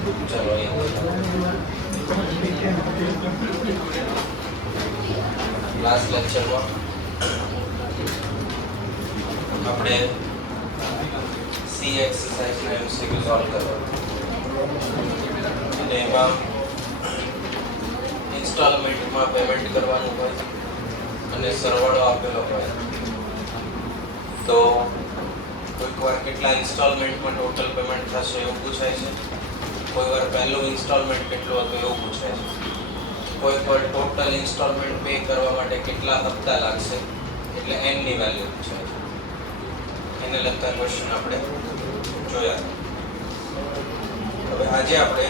ચલો લાસ્ટ લેક્ચરમાં આપણે સી એક્સરસાઇઝનો એમસીક્યુ સોલ્વ કરવાનો અને એમાં ઇન્સ્ટોલમેન્ટમાં પેમેન્ટ કરવાનું હોય અને સરવાળો આપેલો હોય તો કોઈકવાર કેટલા ઇન્સ્ટોલમેન્ટમાં ટોટલ પેમેન્ટ થશે એવું પૂછાય છે, કોઈવાર પહેલું ઇન્સ્ટોલમેન્ટ કેટલું હતું એવું પૂછાય છે, કોઈકવાર ટોટલ ઇન્સ્ટોલમેન્ટ પે કરવા માટે કેટલા હપ્તા લાગશે એટલે n ની વેલ્યુ પૂછાય છે. એને લગતા ક્વેશ્ચન આપણે જોયા. હવે આજે આપણે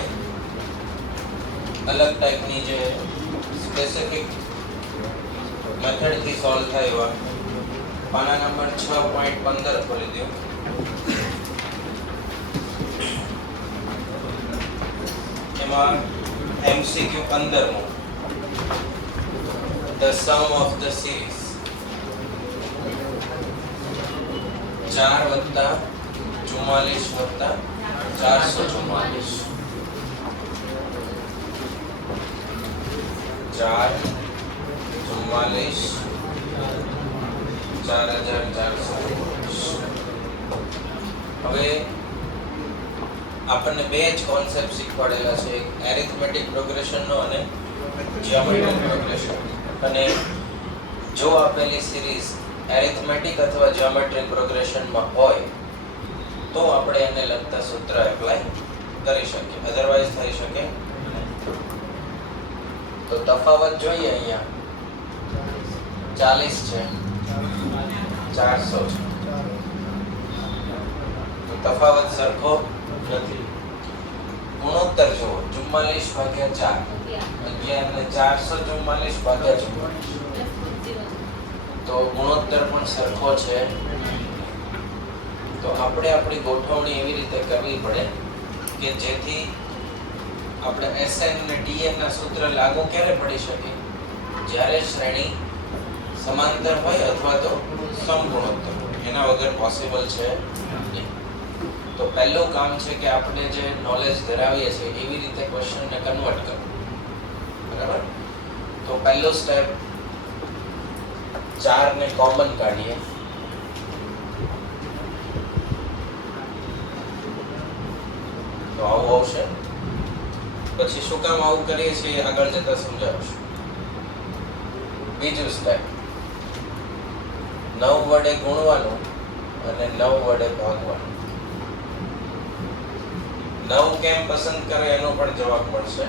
અલગ ટાઈપની જે સ્પેસિફિક મેથડથી સોલ્વ થાય એવા પાના નંબર 6.15 ખોલી દો. એમાં MCQ 15 the sum of the series 4 + 44 + 444 4 44 4400. હવે આપણને બે જ કોન્સેપ્ટ શીખવાડેલા છે, એક એરિથમેટિક પ્રોગ્રેશનનો અને જીઓમેટ્રિક પ્રોગ્રેશન. અને જો આપેલી સિરીઝ એરિથમેટિક અથવા જીઓમેટ્રિક પ્રોગ્રેશનમાં હોય તો આપણે એને લગતા સૂત્ર એપ્લાય કરી શકીએ, અધરવાઇઝ થઈ શકે. તો તફાવત જોઈએ, અહીંયા 40 છે, 400 છે, તો તફાવત સરખો નથી. ગુણોત્તર જુઓ, 44/4 11 ને 444/44, તો ગુણોત્તર પણ સરખો છે. તો આપણે આપણી ગોઠવણી એવી રીતે કરવી પડે કે જેથી આપણે SN અને TN ના સૂત્ર લાગુ ક્યારે પડી શકે? જ્યારે શ્રેણી સમાંતર હોય અથવા તો સમગુણોત્તર હોય, એના વગર પોસિબલ છે નહીં. તો પહેલું કામ છે કે આપણે જે નોલેજ ધરાવીએ છીએ એવી રીતે ક્વેશ્ચનને કન્વર્ટ કરવું, બરાબર? તો પહેલો સ્ટેપ, 4 ને કોમન કાઢીએ. તો આવું આવશે. પછી શું કામ આવું કરીએ છીએ આગળ જતા સમજાવશું. બીજું સ્ટેપ, 9 વડે ગુણવાનું અને 9 વડે ભાગવાનું. 9 કેમ પસંદ કરે એનો પણ જવાબ મળશે.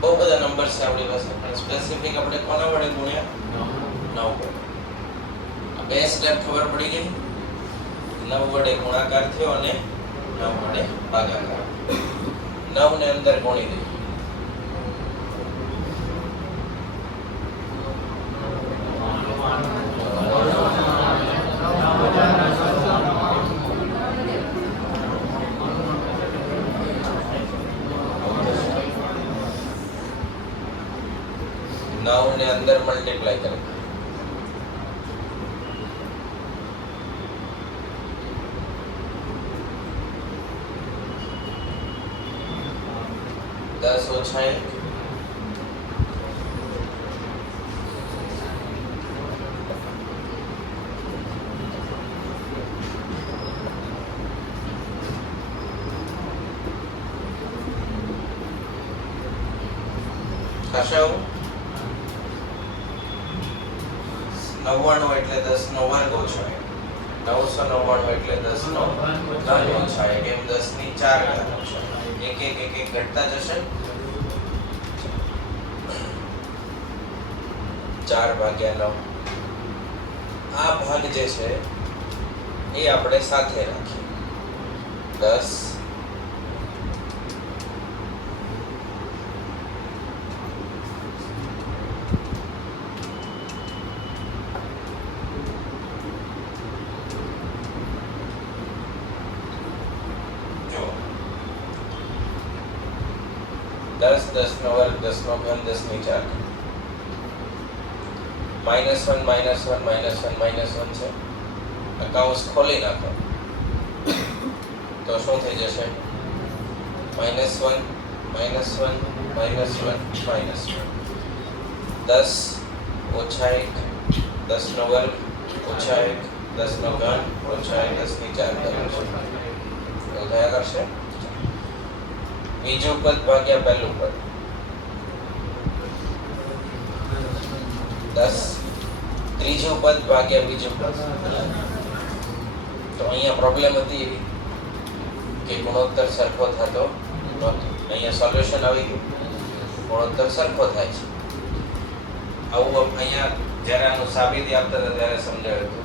બહુ બધા નંબર છે આપણી પાસે, પણ સ્પેસિફિક આપણે કોના વડે ગુણ્યા? 9 વડે. આ બે સ્ટેપ ખબર પડી ગઈ. 9 વડે ગુણાકાર થયો અને 9 વડે ભાગાકાર. 9 ને અંદર ગુણી દઈએ. ને અંદર મલ્ટીપ્લાય કરે. દસ ઓછા 1 કશાવું 99 એટલે 10 નો વર્ગ ઓછા 999 એટલે 10 નો ઘન ઓછા એમ 10 ની 4 ઘાત ઓછા. એક ઘટતા જશે. 4/9. આ ભાગ જે છે એ આપણે સાથે રાખીએ. 10 10 10 નો વર્ગ 10 નો ઘન 10 ની 4 -1 -1 -1 -1 છે. અકાઉન્ટ્સ ખોલી નાખો તો તો શું થઈ જશે? -1 -1 -1 -1 10 ઓછા 1 10 નો વર્ગ ઓછા 1 10 નો ઘન ઓછા 1 10 ની 4 થશે. એવું થયા કરશે. બીજું પદ ભાગ્યા પહેલું પદ 10 ત્રીજું પદ ભાગ્યા બીજું પદ. તો અહીંયા પ્રોબ્લેમ હતી કે ગુણોત્તર સરખો થતો નહોતો. અહીંયા સોલ્યુશન આવી ગયું, ગુણોત્તર સરખો થાય છે. આવું અહીંયા જ્યારે આનું સાબિતી આપતા હતા ત્યારે સમજાવ્યું હતું.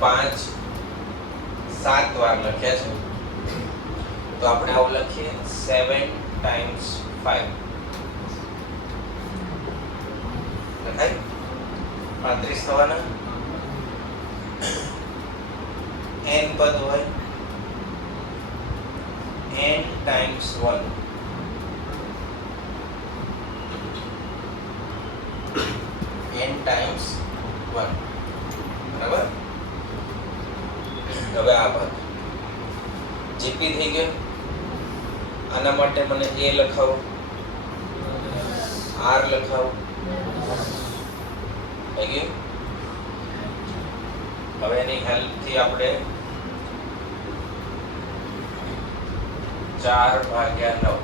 5 7 વાર લખ્યા છે, તો આપણે આવું લખીએ 7 × 5 લખાય 35 થવાના. n પદ હોય n × 1 n × 1 બરાબર. હવે આ ભાગ જીપી થઈ ગયો. આના માટે મને a લખાવો, r લખાવો, થઈ ગયું. હવે એની હેલ્પથી આપણે 4/9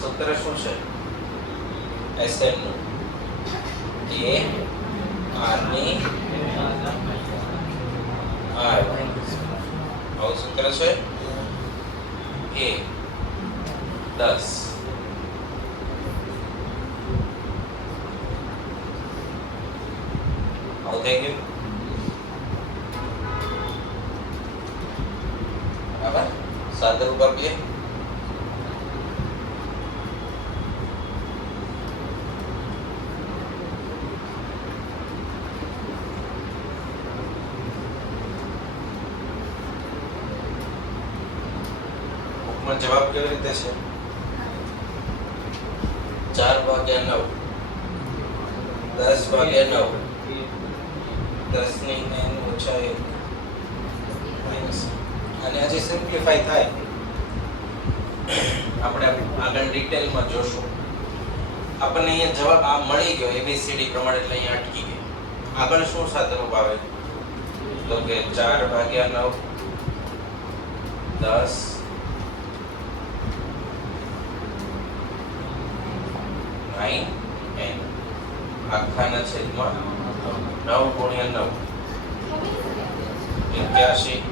સૂત્ર શું છે? Sn નું a r ની r આવું સૂત્ર છે. a 10 આવું થઈ ગયું. બરાબર. સાદુરૂપ આપીએ. જવાબ કેવી રીતે છે? 4/9 10/9 10 ની n ઓછા 1 માઈનસ. અને હજી સિમ્પ્લિફાઈ થાય, આપણે આગળ ડિટેલમાં જોશું. આપણને અહીંયા જવાબ આ મળી ગયો ABCD પ્રમાણે, એટલે અહીંયા અટકી ગયો. આગળ શું સાદુરૂપ આવે? તો કે 4/9 10 9n આખાના છેદમાં 9 × 9 81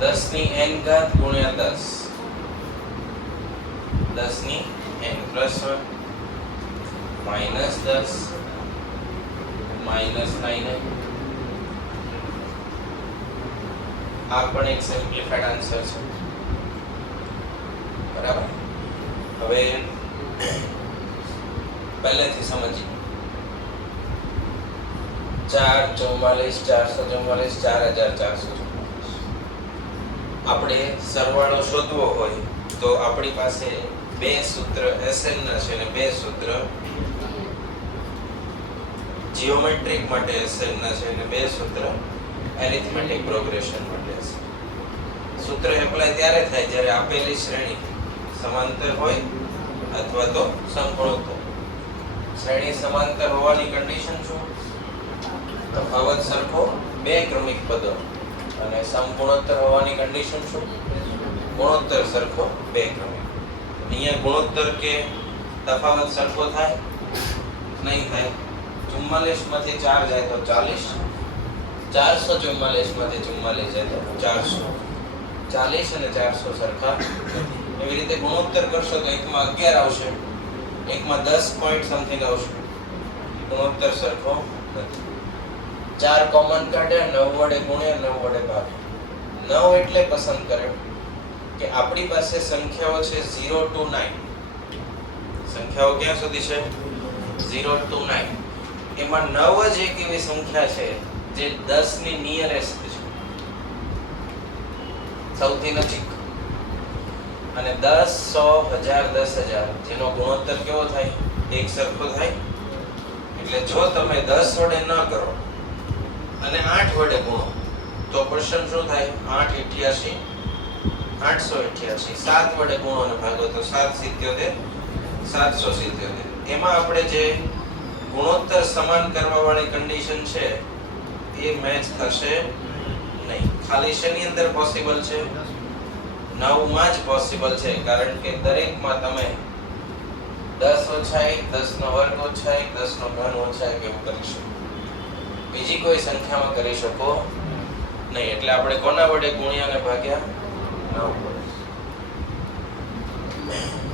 10 ની n ઘાત ગુણ્યા 10 10 ની n +1 -10 -9n. આ પણ એક સિમ્પ્લિફાઈડ આન્સર છે. બરાબર. હવે પહેલેથી સમજીએ. 444 444 4444. આપણે સરવાળો શોધવો હોય તો આપણી પાસે બે સૂત્ર Sn ના છે અને બે સૂત્ર જીઓમેટ્રિક માટે Sn ના છે અને બે સૂત્ર એરિથમેટિક પ્રોગ્રેશન માટે છે. સૂત્ર એપ્લાય ત્યારે થાય જ્યારે આપેલી શ્રેણી સમાંતર હોય અથવા તો સમકોણોત્તર. શ્રેણી સમાંતર હોવાની કન્ડિશન શું? તફાવત સરખો બે ક્રમિક પદો. અને સમકોણોત્તર હોવાની કન્ડિશન શું? ગુણોત્તર સરખો બે ક્રમિક. અહીંયા ગુણોત્તર કે તફાવત સરખો થાય? નહીં થાય. 44 માંથી 4 જાય તો 40, 444 માંથી 44 જાય તો 400. 40 અને 400 સરખા. એવી રીતે ગુણોત્તર કરશો તો એકમાં 11 આવશે, એકમાં 10 પોઈન્ટ સમથિંગ આવશે. ગુણોત્તર સરખો નથી. 4 કોમન કાઢ્યા, 9 વડે ગુણ્યા, 9 વડે ભાગ્યા. 9 એટલે પસંદ કર્યો કે આપણી પાસે સંખ્યાઓ છે 0 to 9. સંખ્યાઓ ક્યાં સુધી છે? 0 to 9. એમાં 9 જ એક એવી સંખ્યા છે જે 10 ની નિયરેસ્ટ છે, સૌથી નજીક. અને 10 100 1000 10,000 જેનો ગુણોત્તર કેવો થાય? એક સરખો થાય. એટલે એટલે જો તમે 10 વડે ન કરો અને 8 વડે ગુણો તો ક્વેશ્ચન શું થાય? 8 88 888 7 વડે ગુણો અને ભાગો તો 777 777. એમાં આપણે જે ગુણોત્તર સમાન કરવા વાળી કન્ડિશન છે એ મેચ થશે નહીં. ખાલી શેની અંદર પોસિબલ છે? 9 માં જ પોસિબલ છે, કારણ કે દરેકમાં તમે 10 ઓછા 1 10 નો વર્ગ ઓછા 1 10 નો ઘન ઓછા 1 એવું કરી શકો. બીજી કોઈ સંખ્યામાં કરી શકો નહીં. એટલે આપણે કોના વડે ગુણ્યા અને ભાગ્યા? 9 વડે.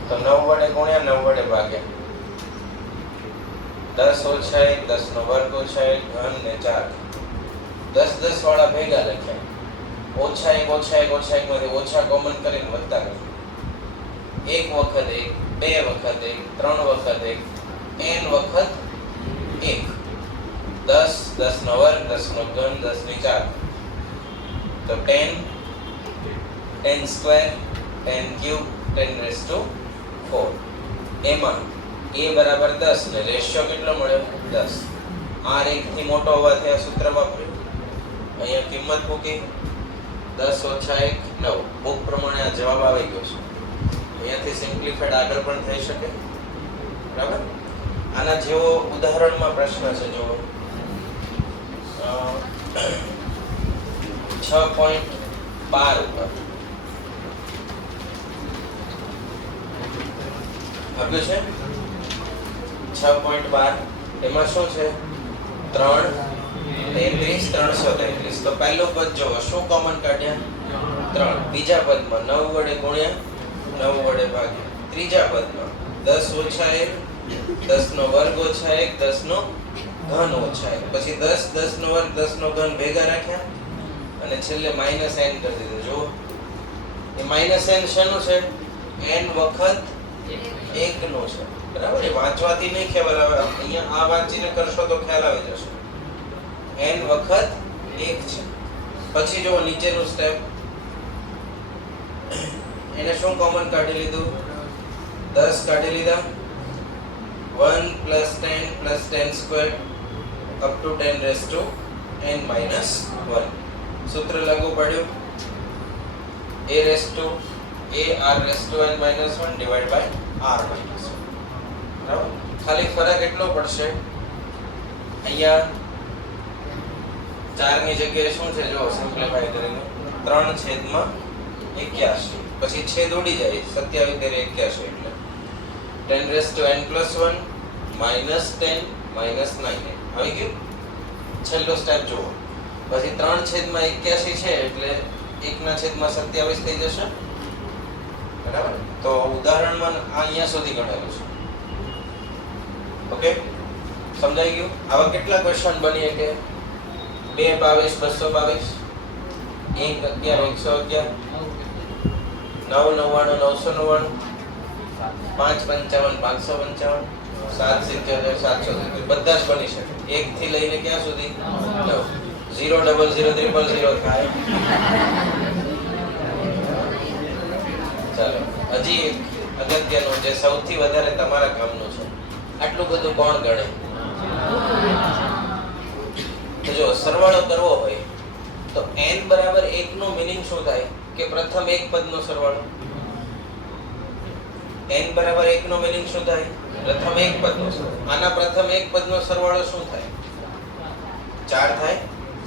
તો 9 વડે ગુણ્યા 9 વડે ભાગ્યા 10 ઓછા 1 10 નો વર્ગ ઓછા 1 ઘન ને 4. 10 10 વાળા ભેગા લખ્યા. ઓછા 1 ઓછા 1 ઓછા 1 માંથી ઓછા કોમન કરીને વત્તા લખ્યા. એક વખત 1 બે વખત 1 ત્રણ વખત 1 n વખત 1. 10 10 નો વર્ગ 10 નો ઘન 10 ની 4. તો 10 10 સ્ક્વેર 10 ક્યુબ 10 રેઝ ટુ 4. એમાં a બરાબર 10 ને રેશિયો કેટલો મળ્યો? 10. r 1 થી મોટો હોવાથી આ સૂત્ર વાપર્યું. અહીંયા કિંમત મૂકી 10 ઓછા 1 9. બુક પ્રમાણે આ જવાબ આવી ગયો છે. અહીંયાથી સિમ્પ્લિફાઈડ આગળ પણ થઈ શકે. બરાબર? આના જેવો ઉદાહરણમાં પ્રશ્ન છે જો 6.12 ઉપર આપ્યું છે 6.12. એમાં શું છે? 3 33 333. તો પહેલું પદ જો શું કોમન કાઢ્યા? 3. બીજા પદમાં 9 વડે ગુણ્યા 9 વડે ભાગ્યા. ત્રીજા પદમાં 10 ઓછા 1 10 નો વર્ગ ઓછા 1 10 નો ઘન ઓછા 1. પછી 10 10 નો વર્ગ 10 નો ઘન ભેગા રાખ્યા અને છેલ્લે -n કરી દીધું. જો એ -n શેનું છે? n વખત 1 નો છે. બરાબર? એ વાંચવાથી નહીં ખ્યાલ આવે. અહીંયા આ વાંચીને કરશો તો ખ્યાલ આવી જશે. n વખત 1 છે. પછી જો નીચેનું સ્ટેપ એને શું કોમન કાઢી લીધું? 10 કાઢી લીધા. 1 + 10 + 10 square up to 10 raise to n - 1. સૂત્ર લાગુ પડ્યું. a raise to r raise to n - 1 divide by r - 1. બરાબર? ખાલી ફરક એટલો પડશે, અહીંયા 4 ની જગ્યાએ શું છે? જો સિમ્પ્લિફાઈ કરીને 3/81. પછી છેદ ઉડી જાય. 27 81 એટલે 10 રેઝ ટુ n + 1 -10 -9 આવી ગયું. છેલ્લો સ્ટેપ જુઓ. પછી 3/81 છે એટલે 1/27 થઈ જશે. બરાબર? તો ઉદાહરણમાં અહીંયા સુધી ગણેલું છે. ઓકે, સમજાઈ ગયું? આવા કેટલા ક્વેશ્ચન બની શકે? 2 22 222 1 11 111 9 99 999 5 55 555 777 777 બધા જ બની શકે. 1 થી લઈને ક્યાં સુધી? 9 0 0 0 0 થાય. ચાલો હજી એક અગત્યનું જે સૌથી વધારે તમારા કામનું છે. આટલું બધું કોણ ગણે? તો જો સરવાળો કરવો હોય તો n બરાબર 1 નો મીનિંગ શું થાય? કે પ્રથમ એક પદનો સરવાળો. n બરાબર 1 નો મીનિંગ શું થાય? પ્રથમ એક પદનો સરવાળો. આના પ્રથમ એક પદનો સરવાળો શું થાય? 4 થાય.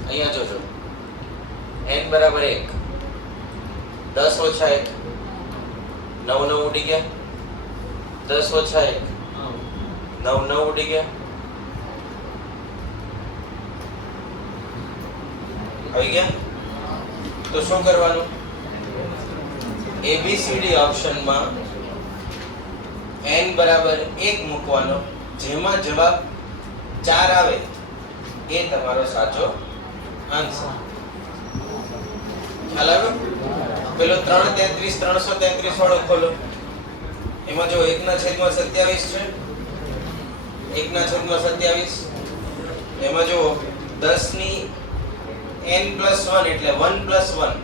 અહીંયા જોજો n બરાબર 1 10 ઓછા 1 9 9 ઉડી ગયા. 10 ઓછા 1 9 9 ઉડી ગયા. આવી ગયા. તો શું કરવાનું? ABCD ઓપ્શનમાં n બરાબર 1 મૂકવાનો. જેમાં જવાબ 4 આવે એ તમારો સાચો આન્સર. ખ્યાલ આવ્યો? પેલો 333 333 વાળો ખોલો. એમાં જો 1/27 છે. 1/27 એમાં જો 10 ની n + 1 એટલે 1 + 1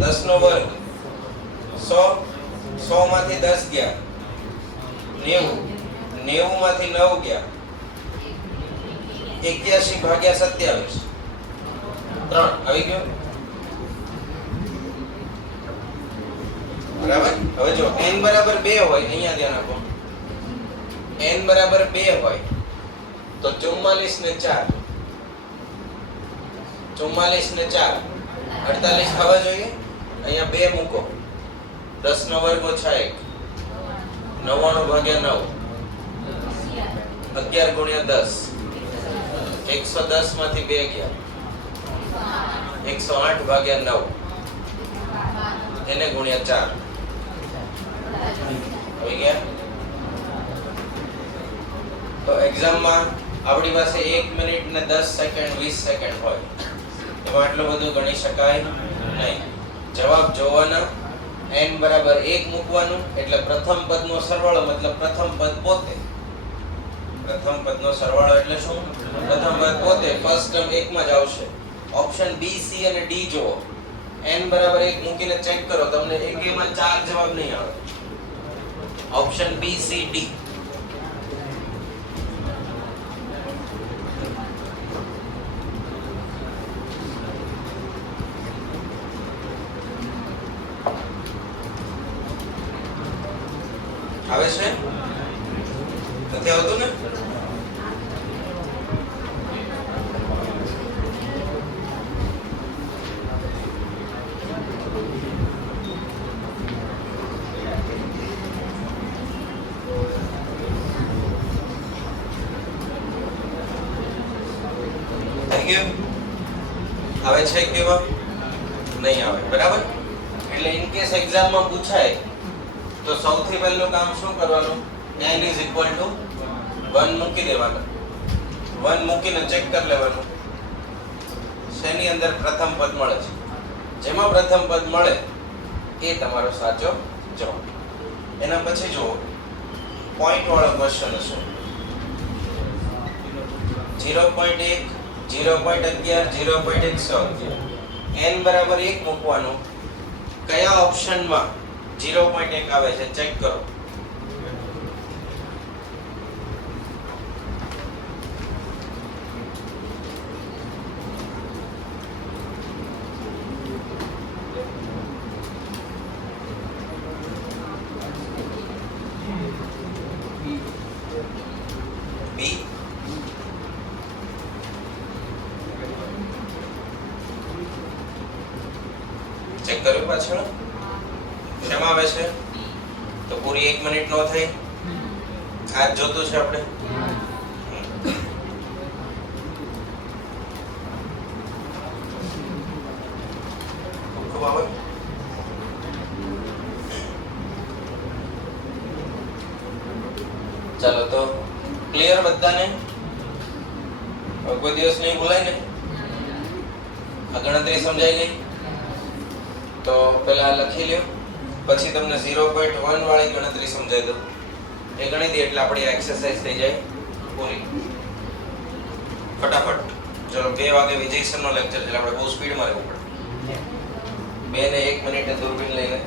10 નો વર્ગ 100 100 માંથી 10 ગયા 90 90 માંથી 9 ગયા 81 ભાગ્યા 27 3 આવી ગયો બરાબર. હવે જો n બરાબર 2 હોય, અહીંયા ધ્યાન આપો, n બરાબર 2 હોય તો 44 ને 4 44 ને 4 48 થવા જોઈએ. અહીંયા 2 મૂકો, 10 નો વર્ગ ઓછા 1 99 ભાગ્યા 9 11 ગુણ્યા 10 110 માંથી 2 ગયા 108 ભાગ્યા 9 એને ગુણ્યા 4 આવી ગયા. તો એક્ઝામમાં આપણી પાસે 1 મિનિટ ને 10 સેકન્ડ 20 સેકન્ડ હોય, એમાં આટલું બધું ગણી શકાય નહીં. જવાબ જોવાના, n બરાબર 1 મૂકવાનું, એટલે પ્રથમ પદનો સરવાળો મતલબ પ્રથમ પદ પોતે. પ્રથમ પદનો સરવાળો એટલે શું? પ્રથમ પદ પોતે. ફર્સ્ટ ટર્મ 1 માં જ આવશે. ઓપ્શન બી, સી અને ડી જુઓ. n બરાબર 1 મૂકીને ચેક કરો, તમને એકેયમાં 4 જવાબ નહીં આવે. Option B, C, D. આવે છે? નથી આવતું ને? આવે છે કેવા? નહીં આવે. બરાબર. એટલે ઇન કેસ એક્ઝામમાં પૂછાય તો સૌથી પહેલું કામ શું કરવાનું? n = 1 મૂકી દેવાનું. 1 મૂકીને ચેક કરી લેવાનું શેની અંદર પ્રથમ પદ મળે છે. જેમાં પ્રથમ પદ મળે એ તમારો સાચો જવાબ. એના પછી જો પોઈન્ટ વાળો ક્વેશ્ચન હશે. 0.1 0.11 0.111 n બરાબર 1 મૂકવાનું. કયા ઓપ્શનમાં 0.1 આવે છે ચેક કરો. બી, ચેક કર્યું પાછળ શેમાં આવે છે? તો પૂરી 1 મિનિટ નો થઈ. આજ જોતું છે આપણે. ખૂબ આવે. ચાલો તો ક્લિયર બધાને? કોઈ દિવસ નહીં ભૂલાય ને? આ ગણતરી સમજાઈ ગઈ? તો પહેલા લખી લ્યો, પછી તમને 0.1 વાળી ગણતરી સમજાવી દઉં. એ ગણી દે એટલે આપણી એક્સરસાઇઝ થઈ જાય પૂરી. ફટાફટ. ચલો 2 વાગે વિજય સરનો લેક્ચર છે, આપણે બહુ સ્પીડમાં રહેવું પડે. 2 ને 1 મિનિટે દૂરબીન લઈને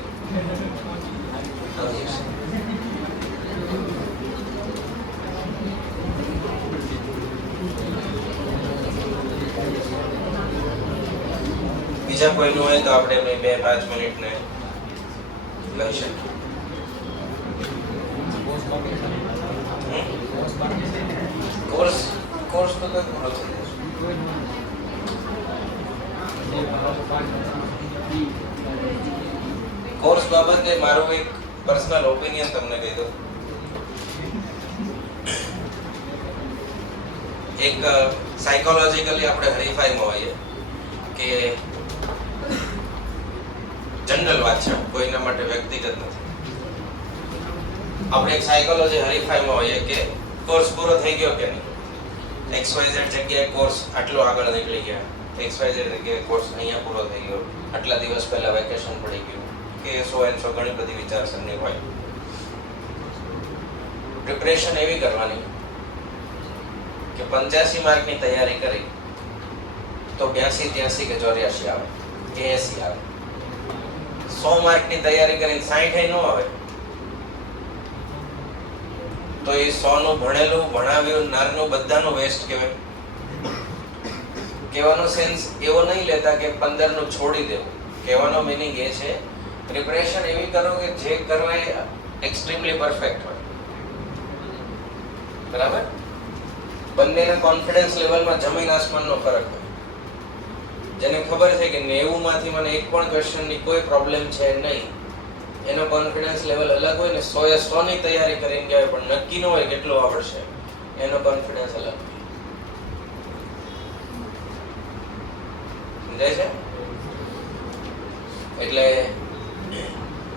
બીજા કોઈનું હોય તો આપણે 2-5 મિનિટ ને લઈ શકીએ. કોર્સ તો કઈ પૂરો થઈ જશે. કોર્સ બાબતે મારું એક પર્સનલ ઓપિનિયન તમને કહી દઉં. એક સાયકોલોજીકલી આપણે હરીફાઈમાં હોઈએ કે જનરલ વાત છે, કોઈના માટે વ્યક્તિગત નથી. આપણે એક સાયકોલોજી હરીફાઈમાં હોઈએ કે કોર્સ પૂરો થઈ ગયો કે નહીં. XYZ જગ્યાએ કોર્સ આટલો આગળ નીકળી ગયા, XYZ જગ્યાએ કોર્સ અહીંયા પૂરો થઈ ગયો, આટલા દિવસ પહેલા વેકેશન પડી ગયું, કે સો ઘણી બધી વિચારસરણી હોય. પ્રિપરેશન એવી કરવાની કે 85 માર્કની તૈયારી કરી તો 82 83 કે 84 આવે કે 80 આવે. 100 માર્કની તૈયારી કરીને 60 ન આવે તો એ 100 નું ભણેલું ભણાવ્યું નારનું બધાનું વેસ્ટ કહેવાય. કહેવાનો સેન્સ એવો નહીં લેતા કે 15 નું છોડી દેવું. કહેવાનો મિનિંગ એ છે પ્રિપરેશન એવી કરો કે જે કરો એ એક્સ્ટ્રીમલી પરફેક્ટ હોય. બરાબર? બંનેના કોન્ફિડન્સ લેવલમાં જમીન આસમાનનો ફરક હોય. જેને ખબર છે કે 90 માંથી મને એક પણ ક્વેશ્ચનની કોઈ પ્રોબ્લેમ છે નહીં, એનો કોન્ફિડન્સ લેવલ અલગ હોય ને 100 એ 100 ની તૈયારી કરીને ગયા પણ નક્કી ન હોય કેટલું આવડશે, એનો કોન્ફિડન્સ અલગ હોય. સમજાય છે? એટલે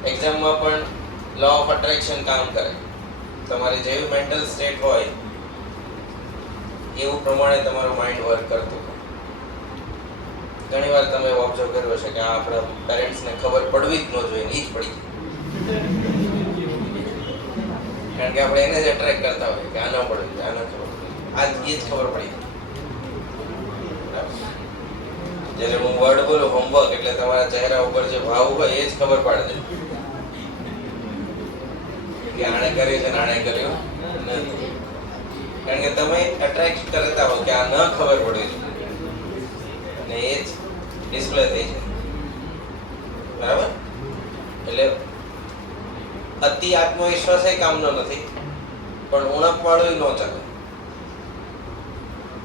એક્ઝામમાં પણ લો ઓફ અટ્રેક્શન કામ કરે. તમારી જેવી મેન્ટલ સ્ટેટ હોય એવું પ્રમાણે તમારું માઇન્ડ વર્ક કરતું હોય. ઘણી વાર તમે ઓબ્ઝર્વ કર્યો છે કે આપણા પેરેન્ટ્સને ખબર પડવી જ ન જોઈએ, એ જ પડી કારણ કે આપણે એને જ એટ્રેક્ટ કરતા હોય કે આ ન પડવી જોઈએ, આ ન ખબર આ એ જ ખબર પડી. જ્યારે હું વર્ડ બોલું હોમવર્ક એટલે તમારા ચહેરા ઉપર જે ભાવ હોય એ જ ખબર પાડે કે આણે કર્યું છે ને આણે કર્યું નથી. કારણ કે તમે એટ્રેક્ટ કરતા હો કે આ ન ખબર પડવી અને એ જ ડિસ્પ્લે થઈ છે. બરાબર? એટલે અતિ આત્મવિશ્વાસ એ કામનો નથી, પણ ઉણપ વાળું ન ચાલે.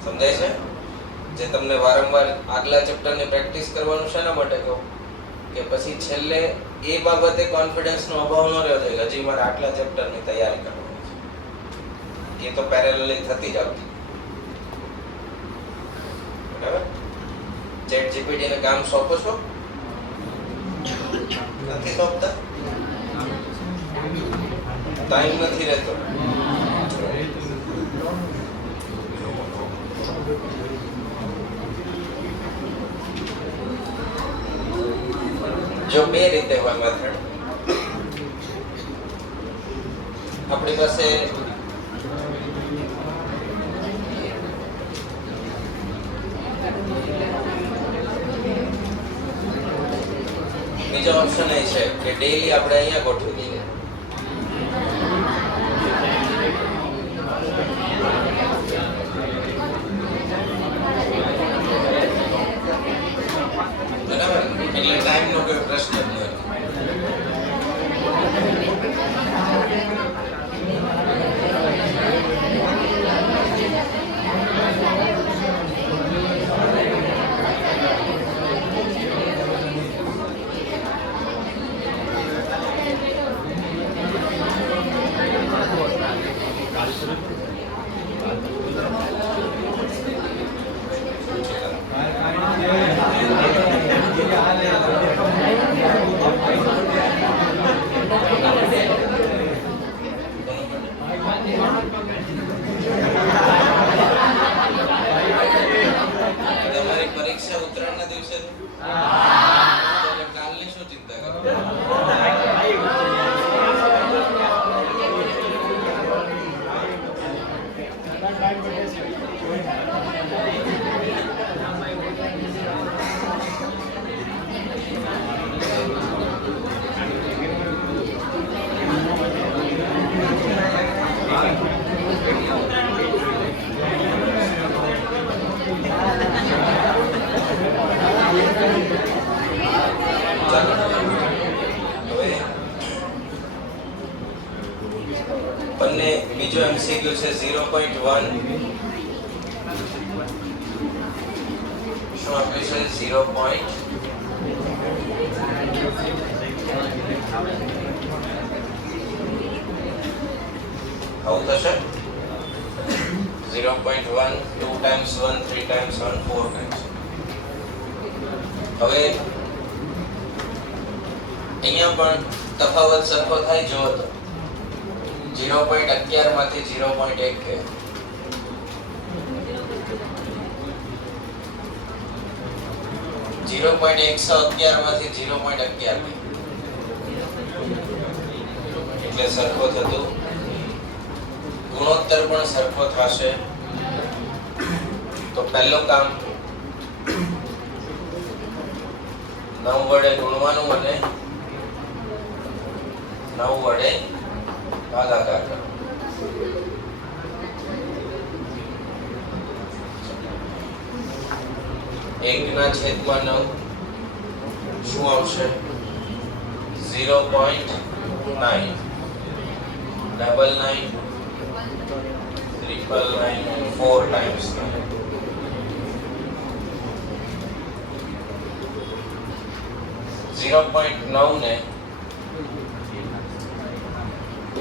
સમજાય છે? જે તમને વારંવાર આગલા ચેપ્ટરની પ્રેક્ટિસ કરવાનું છે એના માટે કહું કે પછી છેલ્લે એ બાબતે કોન્ફિડન્સનો અભાવ ન રહ્યો છે. હજી મારે આટલા ચેપ્ટરની તૈયારી કરવાની છે, એ તો પેરેલલી થતી જ આવતી. બરાબર? ચેટ જીપીટી ને કામ સોંપો છો? નથી સોંપતા? ટાઈમ નથી રહેતો. જો બે રીતે હોય મેથડ. આપણી પાસે બીજો ઓપ્શન એ છે કે ડેઈલી આપણે અહીંયા ગોઠવી દઈએ. બરાબર? એટલે ટાઈમનો કોઈ પ્રશ્ન જ નથી. તમારી પરીક્ષા ઉત્તરાયણના દિવસે છે? એટલે કાલની શું ચિંતા કરો? બંને બીજો એમસીક્યુ છે 0.1. શું આપ્યું છે? 0. આવું થશે 0.1 2 times 1 3 times 1 4 times. હવે અહીંયા પણ તફાવત સરખો થાય જો તો 0.11 માંથી 0.1 કે 0.111 માંથી 0.11 એટલે સરખો થતું. ગુણોત્તર પણ સરખો થશે. તો પહેલું કામ 9 વડે ગુણવાનું અને 9 વડે ભાગાકાર કરો. 1 ના છેદમાં 9 શું આવશે 0.9 99 999 4 times 0.9 ને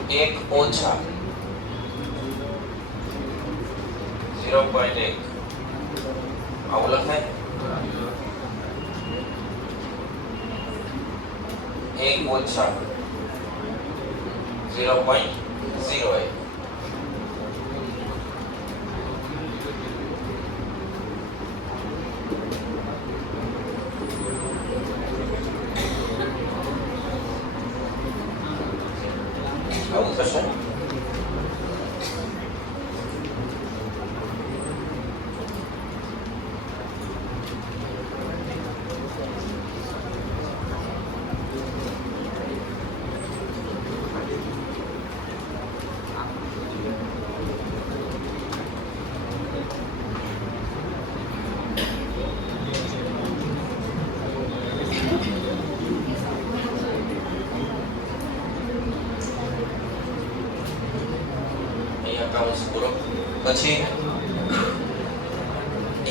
1 ઓછા 0.1 આવું લખાય 1 ઓછા 0.08 આવું થશે પછી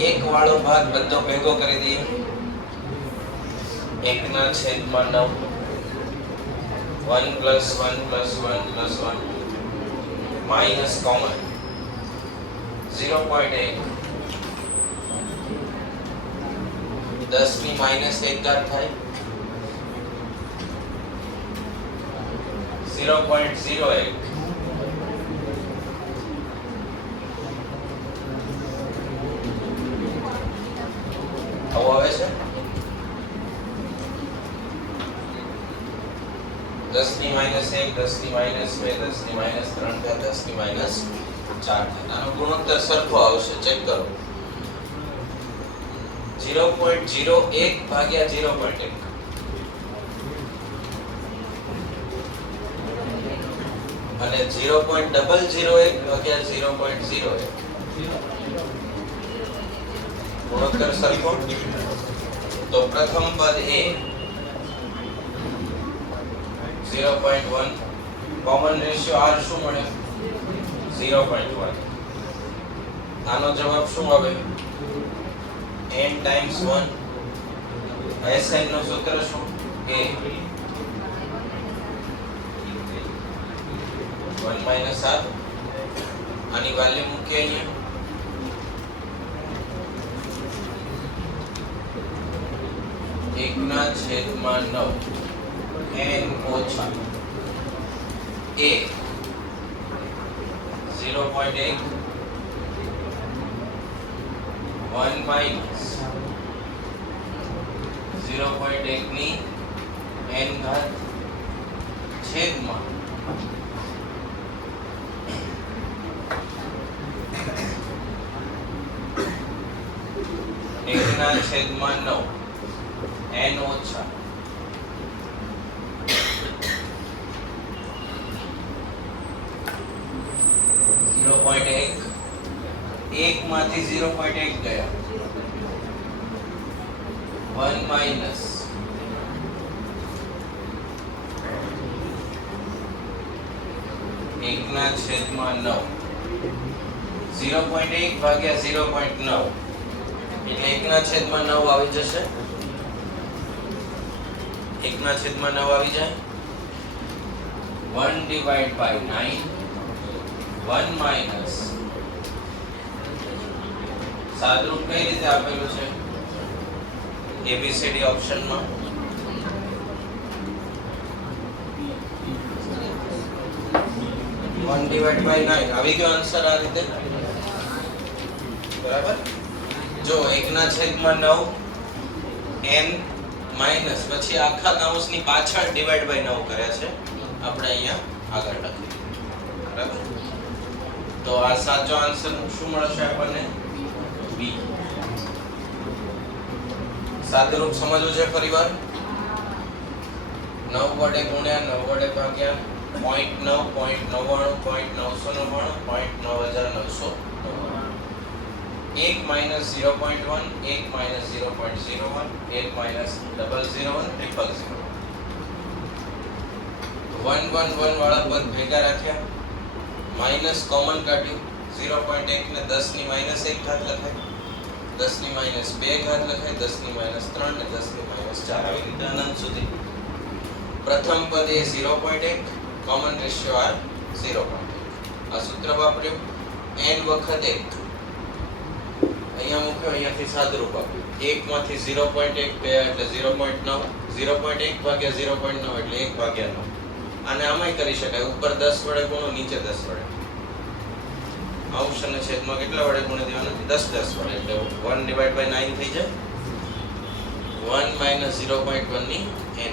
એક વાળો ભાગ બધો ભેગો કરી દઈએ 1 ના છેદમાં 9 1 + 1 + 1 + 1 માઈનસ કોમન 0.1 10 ની -1 ઘાત થાય 0.01 આવું આવે છે 10 ની -1 10 ની -2 10 ની -3 10 ની -4 આનો ગુણોત્તર સરખો આવશે ચેક કરો 0.01 ભાગ્યા 0.1 અને 0.001 ભાગ્યા 0.01 ગુણોત્તર સરખો તો પ્રથમ પદ એ 0.1 કોમન રેશિયો r શું મળે 0.1 આનો જવાબ શું આવે n ટાઈમ્સ 1 sn નું સૂત્ર શું a 1 - r આની વેલ્યુ મૂકીએ અહીંયા 1 ના છેદમાં 9 n ઓછા a 0.1 1 માઈનસ 0.1 ની n ઘાત છેદમાં 1 ના છેદમાં 9 n ઓછા 0.1 1 માંથી 0.1 ગયા 1 માઈનસ 1 ના છેદમાં 9 0.1 ભાગ્યા 0.9 એટલે 1 ના છેદમાં 9 આવી જશે 1 ના છેદમાં 9 આવી જાય 1 / 9 1 માઈનસ સાદુરૂપ કઈ રીતે આપેલું છે ABCD ઓપ્શનમાં 1 / 9 આવી ગયો આન્સર આ રીતે બરાબર જો 1 ના છેદમાં 9 n માઈનસ પછી આખા કૌંસની પાછળ ડિવાઇડ બાય 9 કર્યા છે આપણે અહીંયા આગળ લખીએ બરાબર તો આ સાચો આન્સર શું મળશે આપણને B સાદુરૂપ સમજવું છે ફરીવાર 9 વડે ગુણ્યા 9 વડે ભાગ્યા 0.9 0.99 0.99 0.99 1 માઇનસ 0.1, 1 માઇનસ 0.01, 1 માઇનસ 001, 000. 1 1 1 વાળા પદ ભેગા રાખ્યા, માઇનસ કોમન કાઢ્યું, 0.1 ને 10 ની માઇનસ 1 ઘાત લખાય, 10 ની માઇનસ 2 ઘાત લખાય, 10 ની માઇનસ 3 ને 10 ની માઇનસ 4 આવી રીતે અનંત સુધી. પ્રથમ પદ એ 0.1, કોમન રેશિયો r 0.1. આ સૂત્ર વાપર્યું, n વખત 1 અહીંયા મૂક્યો, અહીંયાથી સાદુરૂપ આપ્યું, 1 માંથી 0.1 ગયા એટલે 0.9, 0.1 ભાગ્યા 0.9 એટલે 1 ભાગ્યા 9. આને આમાંય કરી શકાય, ઉપર 10 વડે ગુણો, નીચે 10 વડે. અંશ અને છેદમાં કેટલા વડે ગુણી દેવાના? 10 10 વડે, એટલે 1/9 થઈ જાય. 1 માઇનસ 0.1 ની n.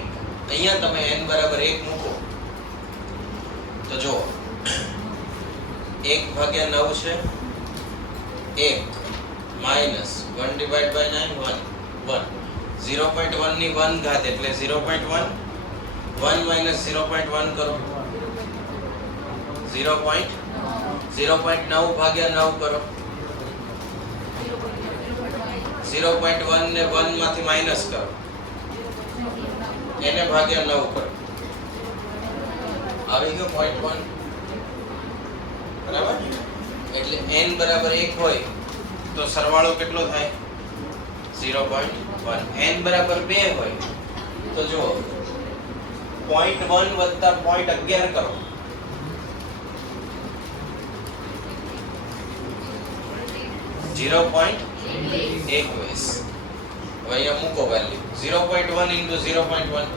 અહીંયા તમે n બરાબર 1 મૂકો તો જો 1 ભાગ્યા 9 છે, 1 માઇનસ 1/9 1 1. 0.1 ની 1 ઘાત એટલે 0.1. 1 માઇનસ 0.1 કરો, 0.9 ભાગ્યા 9 કરો, 0.1 ને 1 માંથી માઇનસ કરો, એને ભાગ્યા 9 કરો, આવી ગયો 0.1. બરાબર? એટલે n બરાબર 1 હોય તો સરવાળો કેટલો થાય? 0.1. n બરાબર 2 હોય તો જો 0.1 વત્તા 0.11 કરો, 0.21. હવે અહીંયા મૂકો વેલ્યુ, 0.1 into 0.1,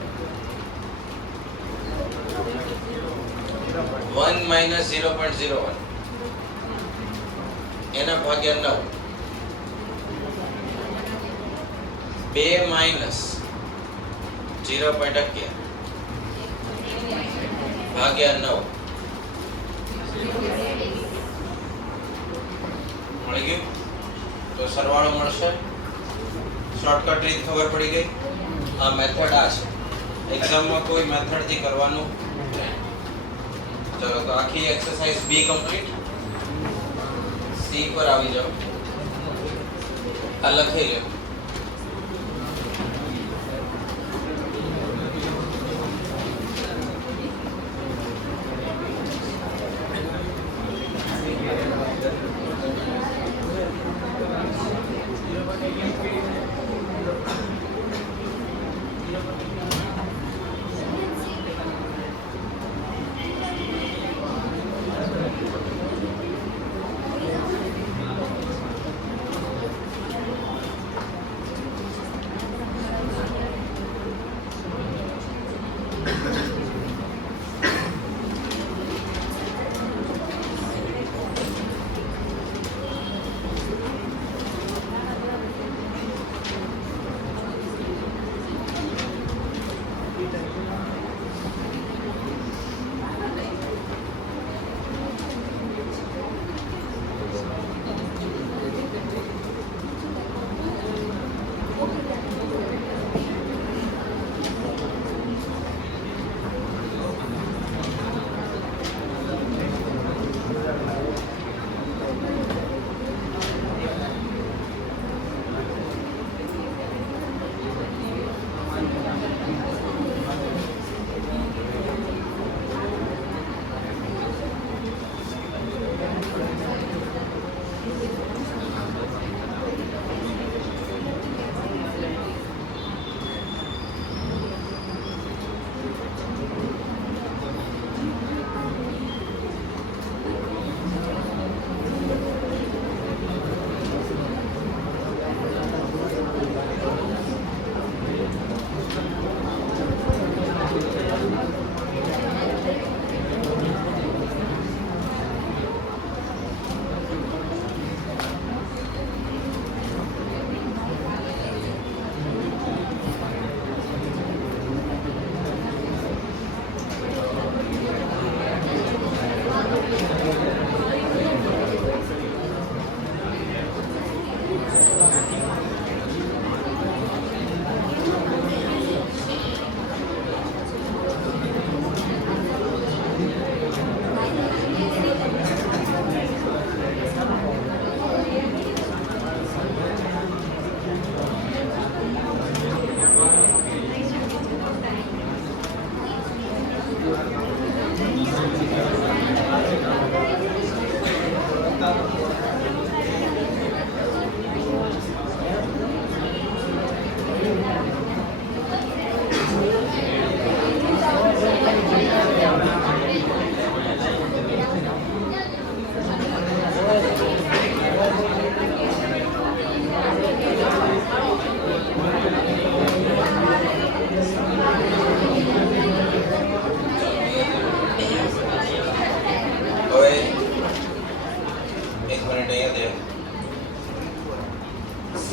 1 minus 0.01, એના ભાગ્યા 9, 2 minus 0.11 ભાગ્યા 9 મળી ગયું. તો સરવાળો મળશે. શોર્ટકટ રીત ખબર પડી ગઈ. આ મેથડ આ છે, એક્ઝામમાં કોઈ મેથડ થી કરવાનું નહીં. ચલો તો આખી એક્સરસાઇઝ બી કમ્પ્લીટ. સી પર આવી જાઓ. આ લખી લો.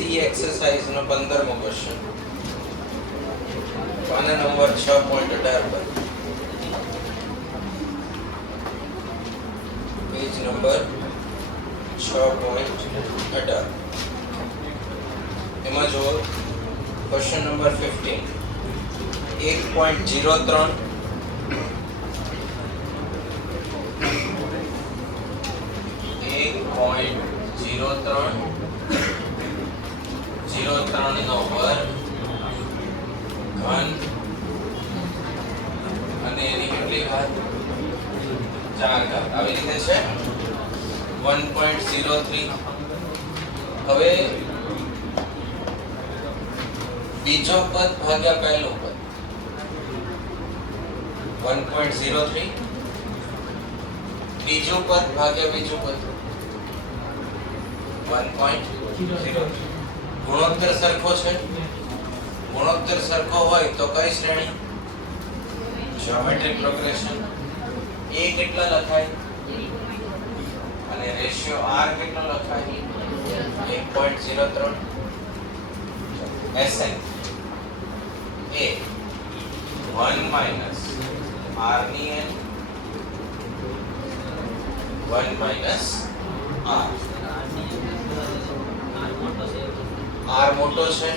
સી એક્સરસાઇઝ નો 15મો ક્વેશ્ચન પાના નંબર 6.18 પર પેજ નંબર 6.18 એમાં જો ક્વેશ્ચન નંબર 15 1.03 03 નો વર્ગ ઘન અને એની કેટલી ઘાત 4 ઘાત આવી રીતે છે 1.03 હવે બીજો પદ ભાગ્યા પહેલું પદ 1.03 બીજું પદ ભાગ્યા બીજું પદ 1.03 ગુણોત્તર સરખો છે ગુણોત્તર સરખો હોય તો કઈ શ્રેણી જ્યોમેટ્રિક પ્રોગ્રેશન a કેટલા લખાય અને રેશિયો r કેટલો લખાય 1.03 Sn a 1 minus r ની n 1 minus r r મોટો છે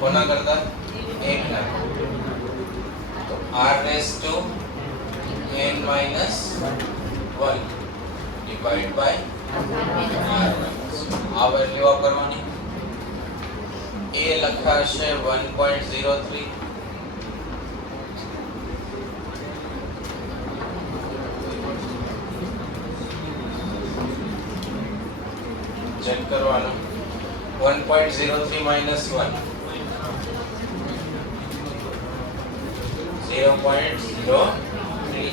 કોના કરતા 1 ના તો r raised to n minus 1 divided by r minus આ વેલ્યુ વાપરવાની a લખાશે 1.03 ચેક કરવાનું 1.03 minus 1 0.03 3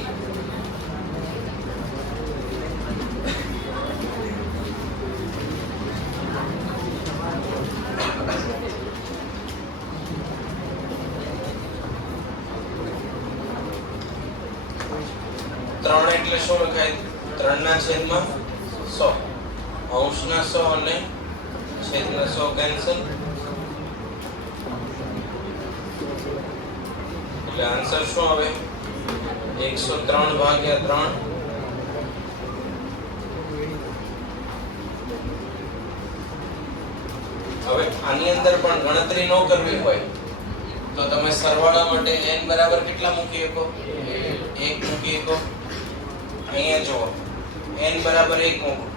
એટલે શું લખાય 3 ના છેદમાં 100 અંશના 100 અને છેદના 100 કેન્સલ એટલે આન્સર શું આવે 103 ભાગ્યા 3 હવે આની અંદર પણ ગણતરી ન કરવી હોય તો તમે સરવાળા માટે n બરાબર કેટલા મૂકી શકો 1 મૂકી શકો અહીંયા જુઓ n બરાબર 1 મૂકો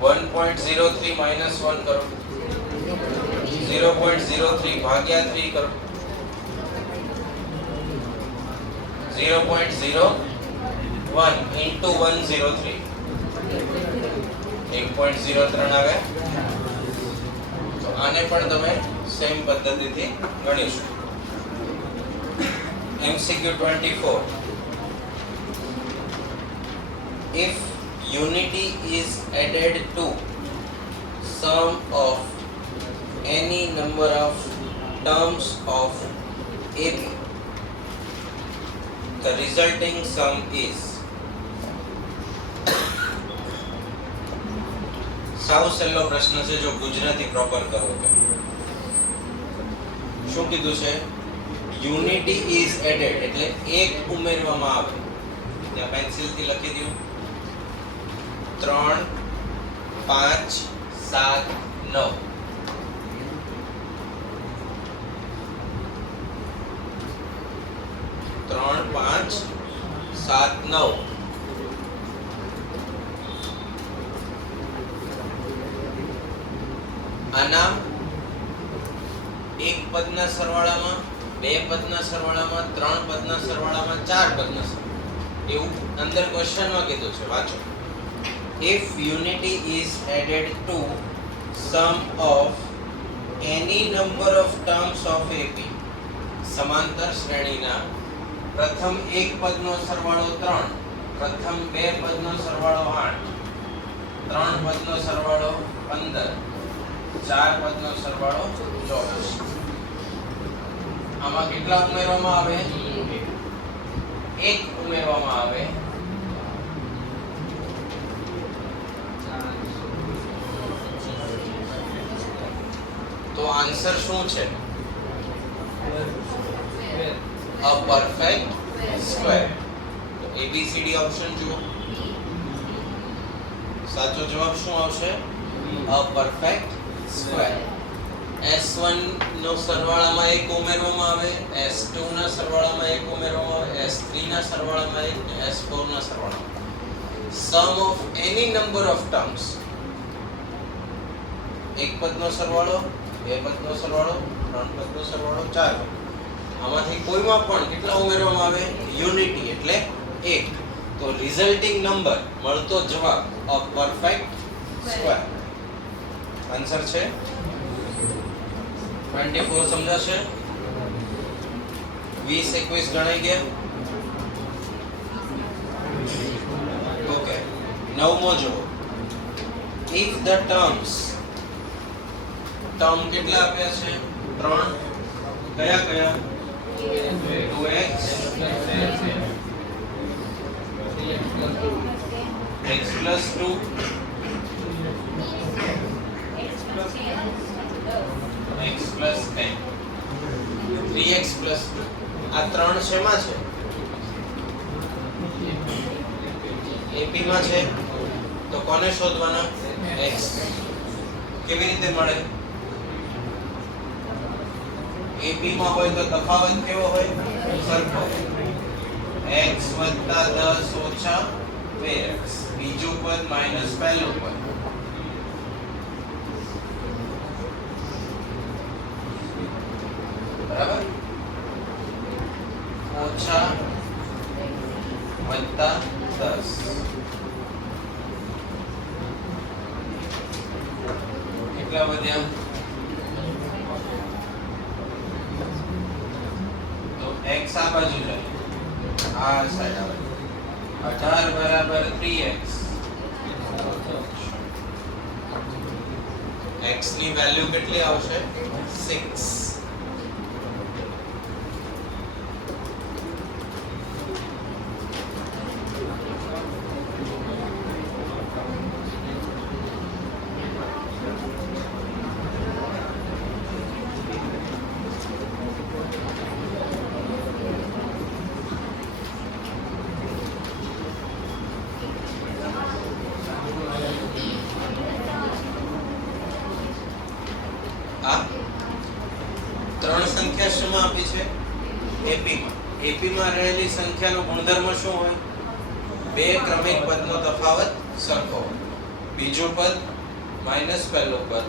1.03 minus 1 કરો 0.03 ભાગ્યા 3 કરો 0.01 into 103 1.03 આવે તો આને પણ તમે સેમ પદ્ધતિથી ગણીશું MCQ 24 if unity is added to sum of any number of terms of AB, the resulting sum is સાવ સહેલો પ્રશ્ન છે જો ગુજરાતી પ્રોપર કરો તો શું કીધું છે યુનિટી ઇઝ એડેડ એટલે એક ઉમેરવામાં આવે ત્યાં પેન્સિલ થી લખી દઉં 3 5 7 9 3 5 7 9 આના એક પદના સરવાળામાં બે પદના સરવાળામાં ત્રણ પદના સરવાળામાં ચાર પદના સરવાળામાં એવું અંદર ક્વેશ્ચનમાં કીધું છે વાંચો if unity is added to sum of any number of terms of AP સમાંતર શ્રેણીના પ્રથમ એક પદનો સરવાળો 3 પ્રથમ બે પદનો સરવાળો 8 ત્રણ પદનો સરવાળો 15 ચાર પદનો સરવાળો 24 આમાં કેટલા ઉમેરવામાં આવે એક ઉમેરવામાં આવે તો આન્સર શું છે? અ પરફેક્ટ સ્ક્વેર. તો ABCD ઓપ્શન જુઓ. સાચો જવાબ શું આવશે? અ પરફેક્ટ સ્ક્વેર. S1 નો સરવાળામાં 1 ઉમેરવામાં આવે, S2 ના સરવાળામાં 1 ઉમેરવામાં આવે, S3 ના સરવાળામાં 1 અને S4 ના સરવાળામાં. Sum of any number of terms. એક પદનો સરવાળો, બે પદનો સરવાળો, ત્રણ પદનો સરવાળો, ચાર. આમાંથી કોઈમાં પણ કેટલા ઉમેરવામાં આવે? યુનિટી એટલે 1. તો રિઝલ્ટિંગ નંબર મળતો જવાબ અ પરફેક્ટ સ્ક્વેર. આન્સર છે 24. સમજાશે? 20 21 ગણાઈ ગયા. ઓકે, નવમો જો. if the terms ટર્મ કેટલા આપ્યા છે? 3. કયા કયા? 2x x plus 2 x plus 10 3x plus 2. આ ત્રણ શેમાં છે? AP માં છે. તો કોને શોધવાના? x. કેવી રીતે મળે? AP માં હોય તો તફાવત કેવો હોય? સરખો. x + 10 - 2x. બીજું પદ માઈનસ પહેલું પદ. બરાબર? ઓછા વત્તા 10. કેટલા વધ્યા? તો x આ બાજુ જાય, આ સાઈડ આવે. 18 બરાબર 3x. x ની વેલ્યુ કેટલી આવશે? 6. ત્રણ સંખ્યા શેમાં આપી છે? AP માં. AP માં રહેલી સંખ્યાનો ગુણધર્મ શું હોય? બે ક્રમિક પદનો તફાવત સરખો. બીજું પદ માઈનસ પહેલું પદ,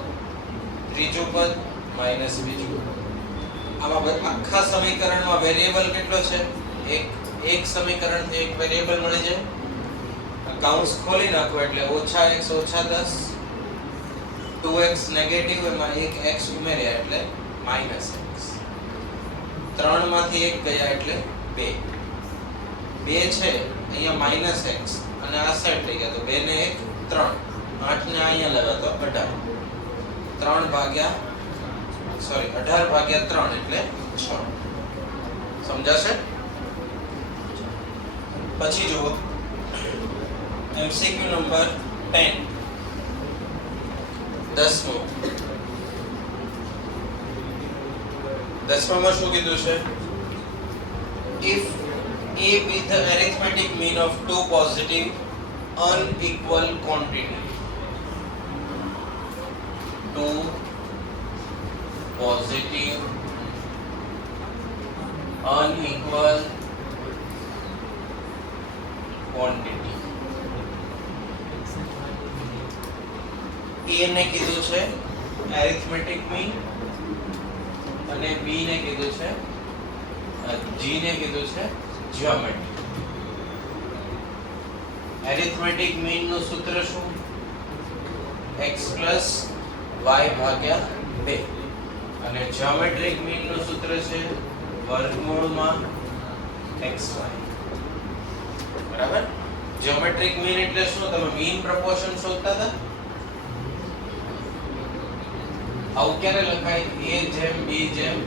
ત્રીજું પદ માઈનસ બીજું. આમાં આખા સમીકરણમાં વેરીએબલ કેટલો છે? એક સમીકરણથી એક વેરીએબલ મળી જાય. કૌંસ ખોલી નાખો એટલે -x -10, 2x નેગેટિવ, એમાં એક x ઉમેર્યા એટલે -x. 3 માંથી 1 ગયા એટલે 2. 2 છે અહીંયા -x અને આ સાઈડ લઈ ગયા તો 2 ને 1 3. 8 ને અહીંયા લગાવ તો 18. 18 ભાગ્યા 3 એટલે 6. સમજાશે? પછી જુઓ MCQ નંબર 10. 10મો. 10માં શું કીધું છે? if a be the arithmetic mean of two positive unequal quantity, two positive unequal quantity. A ને કીધું છે arithmetic mean અને B ને કીધું છે G ને કીધું છે જ્યોમેટ્રી. arithmetic mean નું સૂત્ર શું? x + y ભાગ્યા 2 અને જ્યોમેટ્રિક mean નું સૂત્ર છે વર્ગમૂળમાં xy. બરાબર? જ્યોમેટ્રિક mean એટલે શું? તમે mean proportion શોધતા હતા? આવું ક્યારે લખાય? a જેમ b જેમ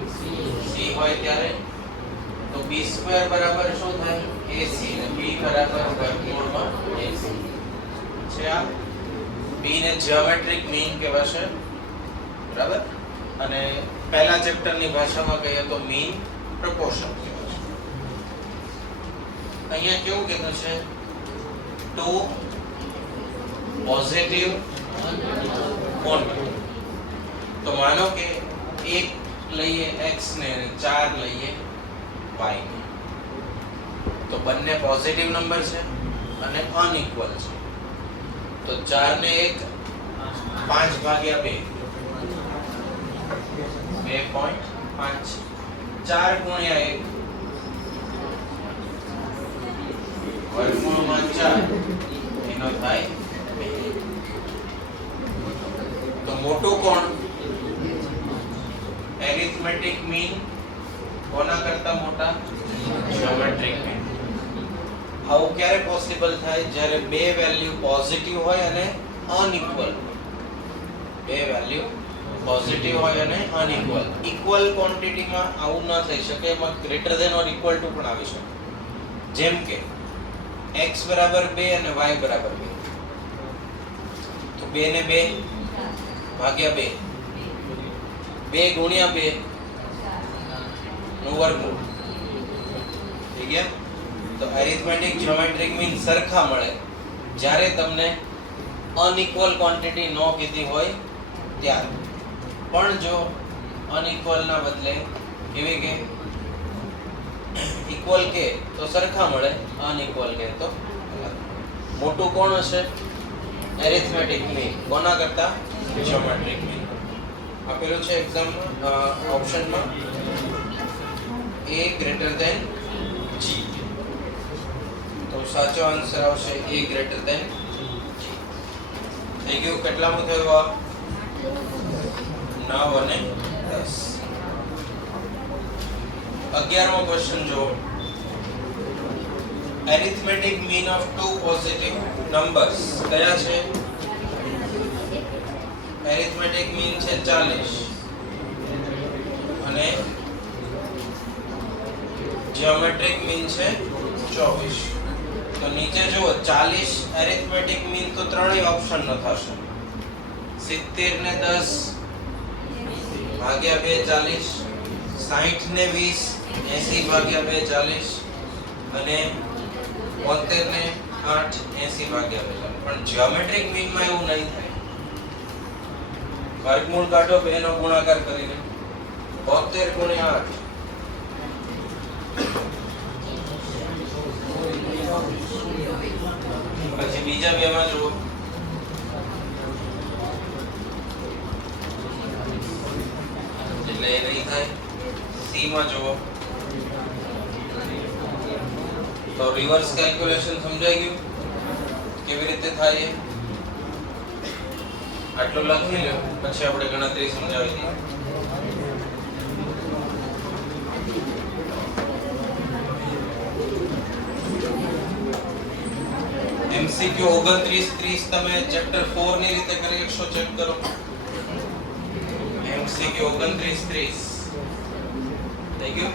c હોય ત્યારે. તો b² બરાબર શું થાય? ac અને b બરાબર વર્ગમૂળમાં ac છે. આ b ને જ્યોમેટ્રિક મીન કહેવાશે. બરાબર? અને પહેલા ચેપ્ટરની ભાષામાં કહીએ તો મીન પ્રપોર્શન કહેવાય છે. અહીંયા કેવું કીધું છે? Two positive quantity. તો માનો કે 1 લઈએ x ને અને 4 લઈએ y ને, તો બંને પોઝિટિવ નંબર છે અને અનઇક્વલ છે. તો 4 ને 1 5 ભાગ્યા 2 2.5. 4 ગુણ્યા 1 વર્ગમૂળમાં 4 એનો થાય 2. તો મોટું કોણ? એરિથમેટિક મીન કોના કરતા મોટા? જ્યોમેટ્રિક મીન. આવું ક્યારે પોસિબલ થાય? જ્યારે બે વેલ્યુ પોઝિટિવ હોય અને અનઇક્વલ. બે વેલ્યુ પોઝિટિવ હોય અને અનઇક્વલ. ઇક્વલ ક્વોન્ટિટીમાં આવું ન થઈ શકે, એમાં greater than or equal to પણ આવી શકે. જેમ કે x બરાબર 2 અને y બરાબર 2. તો 2 ને 2 ભાગ્યા 2, 2 ગુણ્યા 2 નું વર્ગમૂળ થઈ ગયા. તો એરિથમેટિક જ્યોમેટ્રિક મીન સરખા મળે જ્યારે તમને અનઇક્વલ ક્વોન્ટિટી ન કીધી હોય ત્યારે. પણ જો અનઇક્વલ ના બદલે કેવી કે ઇક્વલ કે તો સરખા મળે, અનઇક્વલ કે તો મોટું કોણ હશે? Arithmetic mean. કોના કરતા? જ્યોમેટ્રિક મીન. આપેલું છે એક્ઝામમાં ઓપ્શનમાં a ગ્રેટર ધેન g. તો સાચો આન્સર આવશે a ગ્રેટર ધેન g. થઈ ગયું. કેટલામું થયું આ? 9 અને 10. 11મો ક્વેશ્ચન જો. Arithmetic mean of two positive numbers કયા છે? એરિથમેટિક મીન છે 40 અને જ્યોમેટ્રિક મીન છે 24. તો નીચે જુઓ 40 એરિથમેટિક મીન તો ત્રણેય ઓપ્શન નો થશે. 70 ને 10 ભાગ્યા 2 40, 60 ને 20 80 ભાગ્યા 2 40 અને 72 ને 8 80 ભાગ્યા 2 40. પણ જ્યોમેટ્રિક મીનમાં એવું નહીં થાય. વર્ગમૂળ કાઢો, 2 નો ગુણાકાર કરીને 72 ગુણ્યા 8 પછી બીજા બે માં જુઓ. એટલે એ નહીં થાય. સી માં જુઓ. તો રિવર્સ કેલ્ક્યુલેશન સમજાઈ ગયું કેવી રીતે થાય? આટલું લખી લો, પછી આપણે ગણતરી સમજાવી દઈએ. MCQ 29-30 તમે ચેપ્ટર 4 ની રીતે કરી શકશો. ચેક કરો. MCQ 29-30 થઈ ગયું.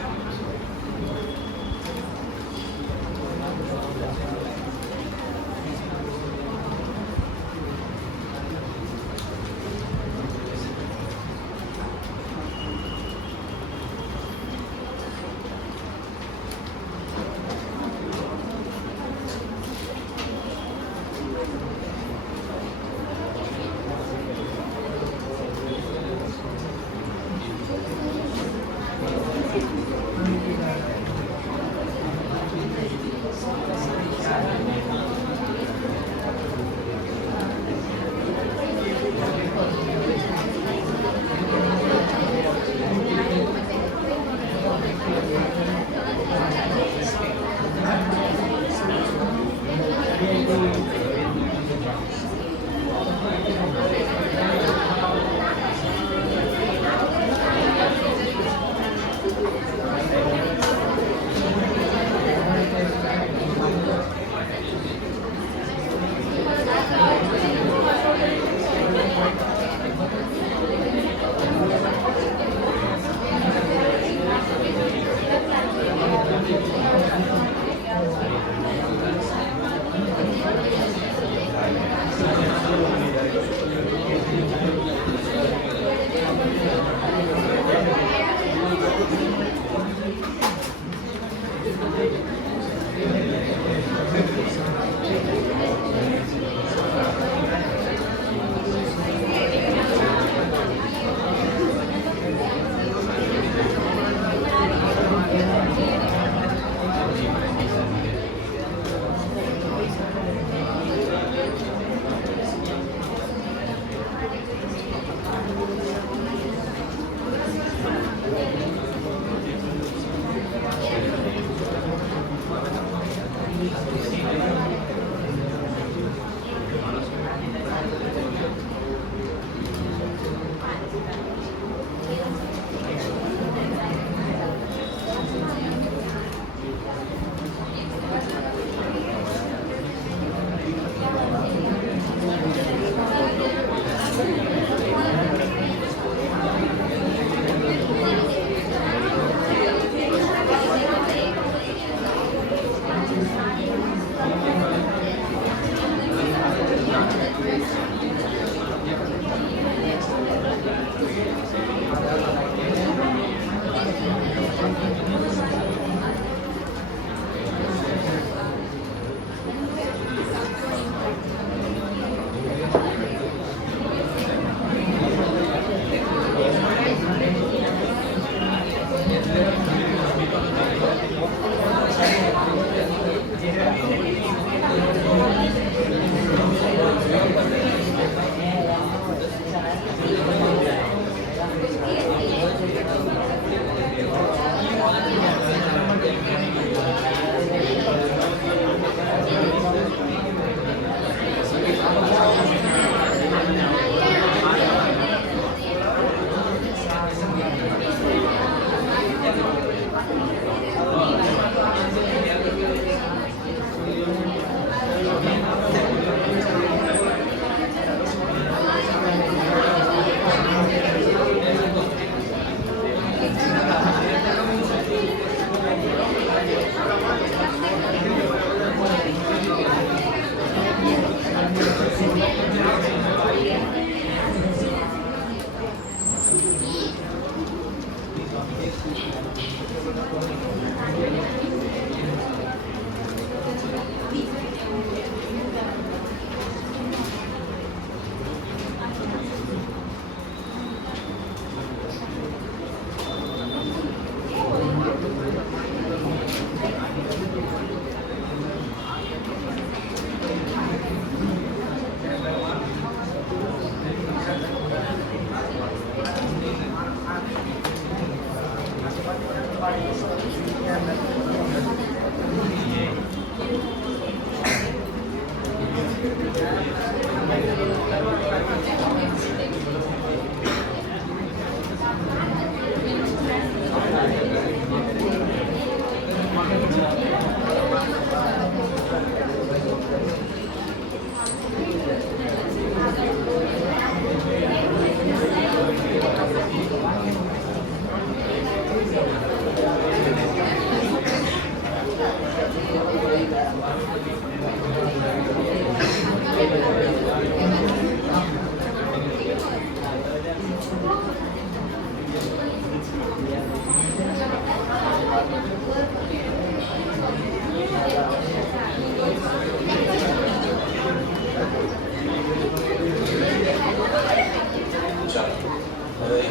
હવે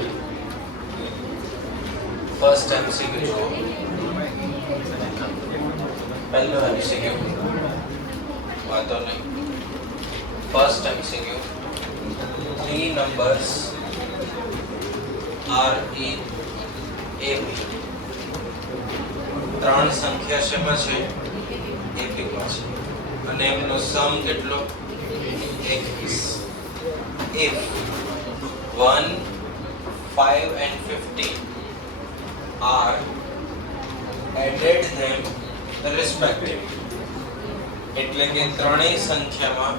ફર્સ્ટ MCQ જુઓ. પહેલો MCQ વાતો નહીં. First MCQ, 3 numbers are in AP. ત્રણ સંખ્યા શેમાં છે? AP માં છે અને એમનો સમ કેટલો? 21. If 1, 5 and 15 are added them respectively, એટલે કે ત્રણેય સંખ્યામાં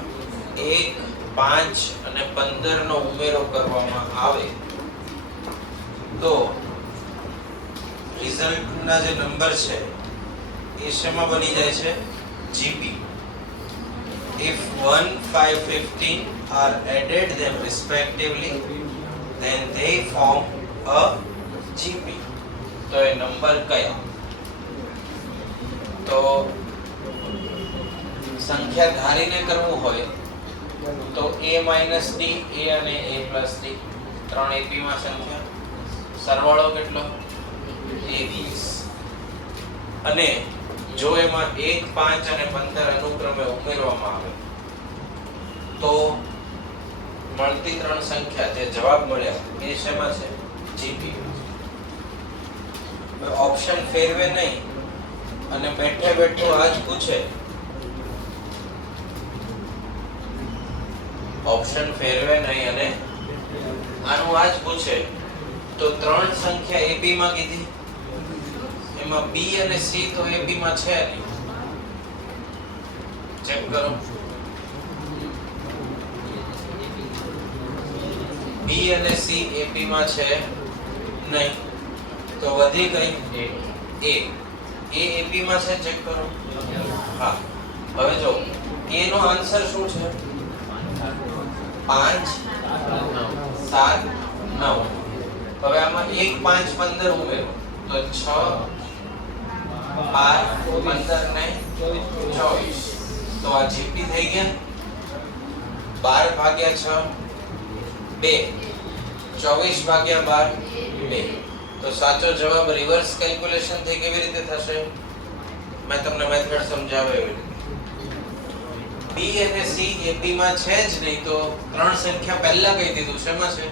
1, 5 અને 15 નો ઉમેરો કરવામાં આવે તો રિઝલ્ટના જે નંબર છે એ શેમાં બની જાય છે? GP. If 1, 5, 15 are added them respectively, then they form a GP. તો એ નંબર કયા? તો સંખ્યા ધારીને કરવું હોય તો a - d, a અને a + d ત્રણ AP માં સંખ્યા, સરવાળો કેટલો? 21. અને જો એમાં 1, 5 અને 15 અનુક્રમે ઉમેરવામાં આવે તો મળતી ત્રણ સંખ્યા જે જવાબ મળ્યા એ શેમાં છે? GP. ઓપ્શન ફેરવે નહીં અને બેઠે બેઠું આજ પૂછે, ઓપ્શન ફેરવે નહીં અને આનું આજ પૂછે તો ત્રણ સંખ્યા AP માં કીધી, એમાં B અને C તો AP માં છે નહીં. ચેક કરો. B અને C AP માં છે નહીં તો વધી ગઈ A. A AP માં છે, ચેક કરો. હા. હવે જો A નો આન્સર શું છે? 5, 7, 9. હવે આમાં 1, 5, 15 ઉમેરો તો 6, 12, 15 ને 24. તો આ GP થઈ ગયા. 12 ભાગ્યા 6 2, 24 ભાગ્યા 12 2. તો સાચો જવાબ રિવર્સ કેલ્ક્યુલેશન થી કેવી રીતે થશે? મેં તમને મેથડ સમજાવ્યો એવી રીતે. B અને C AP માં છે જ નહીં તો ત્રણ સંખ્યા પહેલા કહી દીધું શેમાં છે?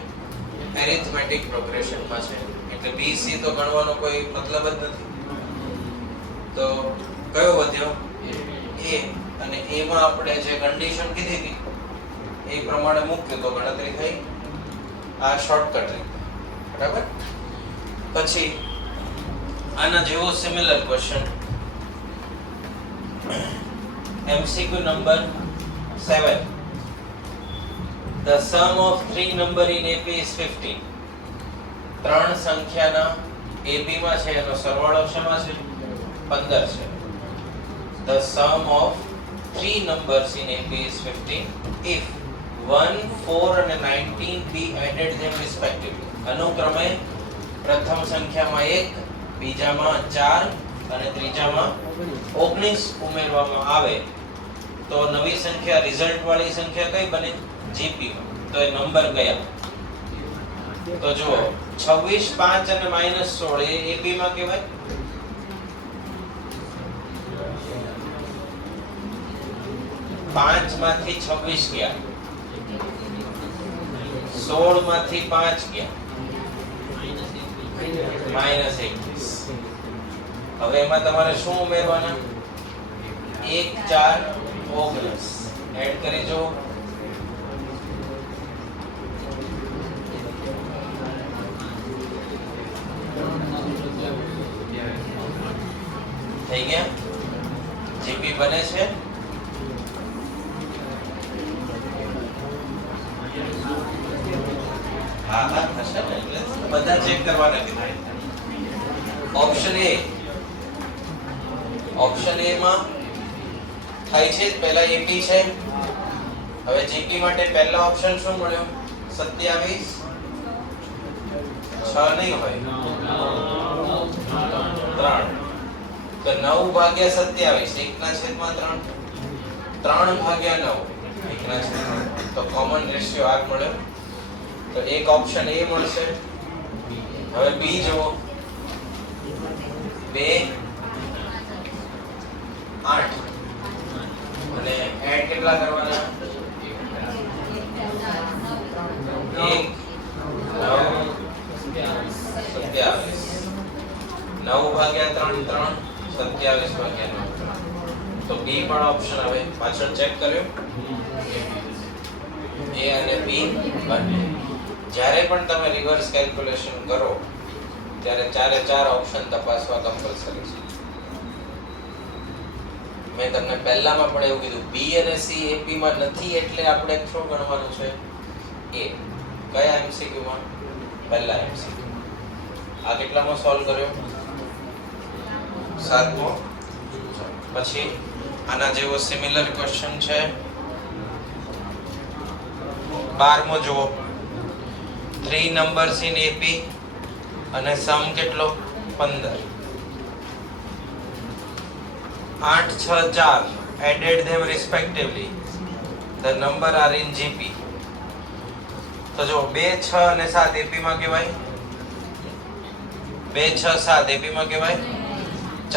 એરિથમેટિક પ્રોગ્રેશન માં છે. એટલે B C તો ગણવાનો કોઈ મતલબ જ નથી. તો કયો વધ્યો? A. અને A માં આપણે જે કન્ડિશન કીધી હતી એ પ્રમાણે મૂક્યું તો ગણતરી થઈ. આ શોર્ટકટ રીત. બરાબર? પછી આના જેવો similar question MCQ number 7. The sum of three number in AP is 15. ત્રણ સંખ્યાના AP માં છે એનો સરવાળો શેમાં છે? 15 છે. The sum of three numbers in AP is 15 if 1, 4 અને 19 be added them respectively. અનુક્રમે પ્રથમ સંખ્યામાં 1, બીજામાં 4 અને ત્રીજામાં 19 ઉમેરવામાં આવે તો નવી સંખ્યા રિઝલ્ટ વાળી સંખ્યા કઈ બને? GP. તો એ નંબર કયા? તો જુઓ 26, 5 અને -16 એ AP માં કહેવાય. પાંચ માંથી 26 ગયા, 16 માંથી 5 ગયા, -21. હવે એમાં તમારે શું ઉમેરવાના? 1, 4, 19 એડ કરી જો. થઈ ગયા? GP બને છે. હા હા થશે ને, એટલે બધા ચેક કરવાના કીધા. Option A. ઓપ્શન A માં થાય છે પહેલા AP છે. હવે GP માટે પહેલા ઓપ્શન શું મળ્યો? 27. 6 નહીં હોય 3. તો 9 ભાગ્યા 27 1/3. 3 ભાગ્યા 9 1/3. તો કોમન રેશિયો આ મળ્યો. તો એક ઓપ્શન એ મળશે. હવે બી જુઓ, 2 8 અને એડ કેટલા કરવાના? 1 9 ભાગ્યા 3 3 27 ભાગ્યા 9. તો બી પણ ઓપ્શન આવે. પાછળ ચેક કર્યો, એ અને બી બંને. જ્યારે પણ તમે રિવર્સ કેલ્ક્યુલેશન કરો ત્યારે ચારે ચાર ઓપ્શન તપાસવા કમ્પલસરી છે. મેં તમને પહેલામાં પણ એવું કીધું, બી અને સી એપી માં નથી એટલે આપણે શું ગણવાનું છે? એ. કયા એમસીક્યુ માં? પહેલા એમસીક્યુ. આ કેટલામાં સોલ્વ કર્યો? 7મો. પછી આના જેવો સિમિલર ક્વેશ્ચન છે 12મો જુઓ, 3 numbers in AP અને સમ કેટલો? 15. 8 6 4 added them respectively, the number are in GP. તો જો 2 6 અને 7 AP માં કહેવાય, 2 6 7 AP માં કહેવાય,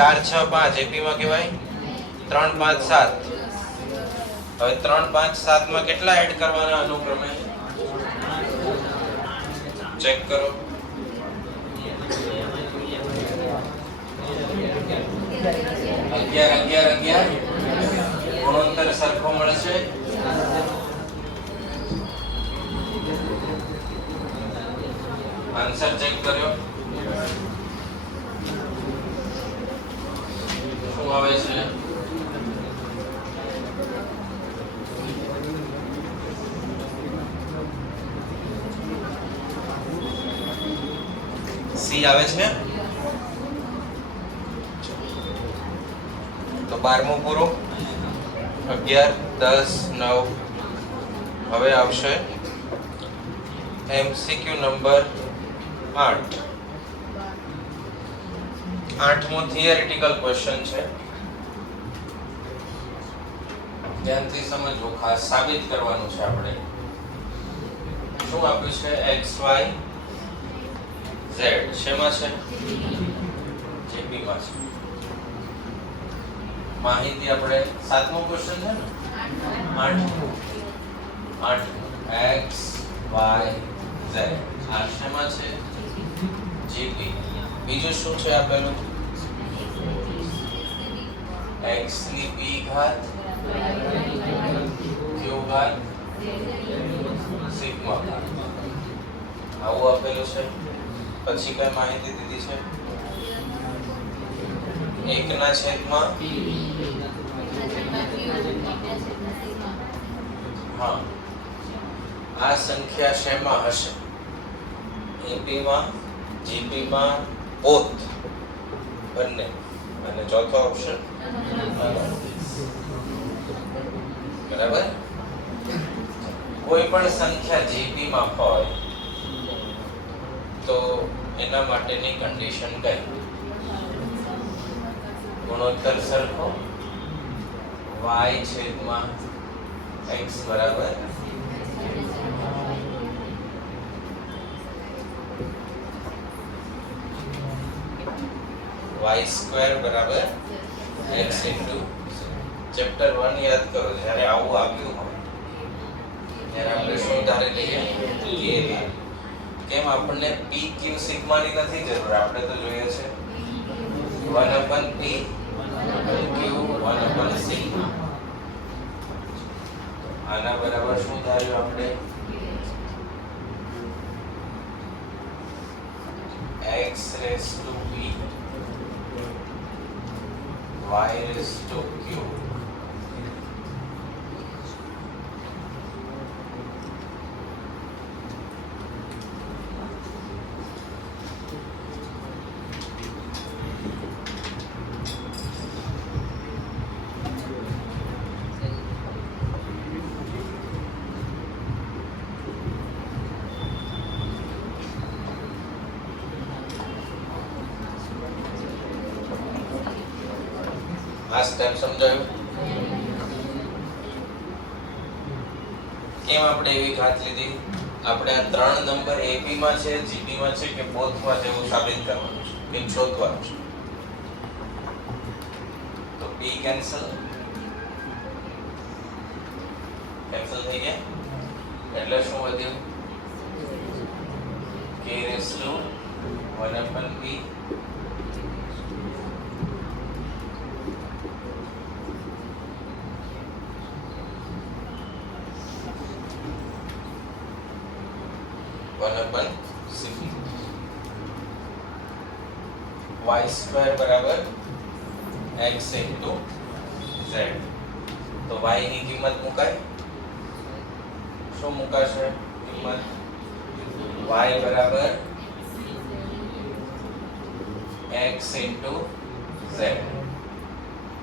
4 6 5 AP માં કહેવાય, 3 5 7. હવે 3 5 7 માં કેટલા એડ કરવાના અનુક્રમે? ચેક કરો. 11 11 11 ગુણોત્તર સરખો મળશે. આન્સર ચેક કર્યો, શું આવે છે? સી આવે છે. તો 12મો પૂરો. 11 10 9. હવે આવશે એમસીક્યુ નંબર 8. 8મો થિયરિટિકલ ક્વેશ્ચન છે. ધ્યાનથી સમજવો, ખાસ સાબિત કરવાનું છે આપણે. શું આપ્યું છે? x y z. શેમાં છે? જીપી માં છે. માહિતી આપણે 7મો ક્વેશ્ચન છે ને, 8 x y z. આ શેમાં છે? જીપી. બીજું શું છે આપેલું? x ની p ઘાત q ઘાત સિગ્મા ઘાત. આવું આપેલું છે. પછી કઈ માહિતી દીધી છે? 1/. હા, આ સંખ્યા શેમાં હશે? એપી માં, જીપી માં, બોથ બંને. અને ચોથો ઓપ્શન બરાબર. કોઈ પણ સંખ્યા જીપી માં હોય તો એના માટેની કન્ડિશન કઈ? ગુણોત્તર સરખો, y/x બરાબર y² બરાબર x ઇન્ટુ. ચેપ્ટર 1 યાદ કરો. જ્યારે આવું આપ્યું હોય ત્યારે આપણે શું ધારી લઈએ? કે કેમ આપણને p q સિગ્મા ની નથી જરૂર, આપણે તો જોઈએ છે 1/p q 1/sigma. આના બરાબર શું ધાર્યું આપણે? x raised to p y raised to q. આ સ્ટેપ સમજાયું? કેમ આપણે એવી ઘાત લીધી? આપણે આ 3 નંબર AB માં છે, GB માં છે કે બોથમાં છે એવું સાબિત કરવાનું છે, કે શોધવાનું છે. તો B કેન્સલ થઈ ગયા. એટલે શું વધ્યું? k raised to 1/b y square બરાબર x into z. તો y ની કિંમત મુકાય. શું મુકાશે કિંમત? y બરાબર x into z.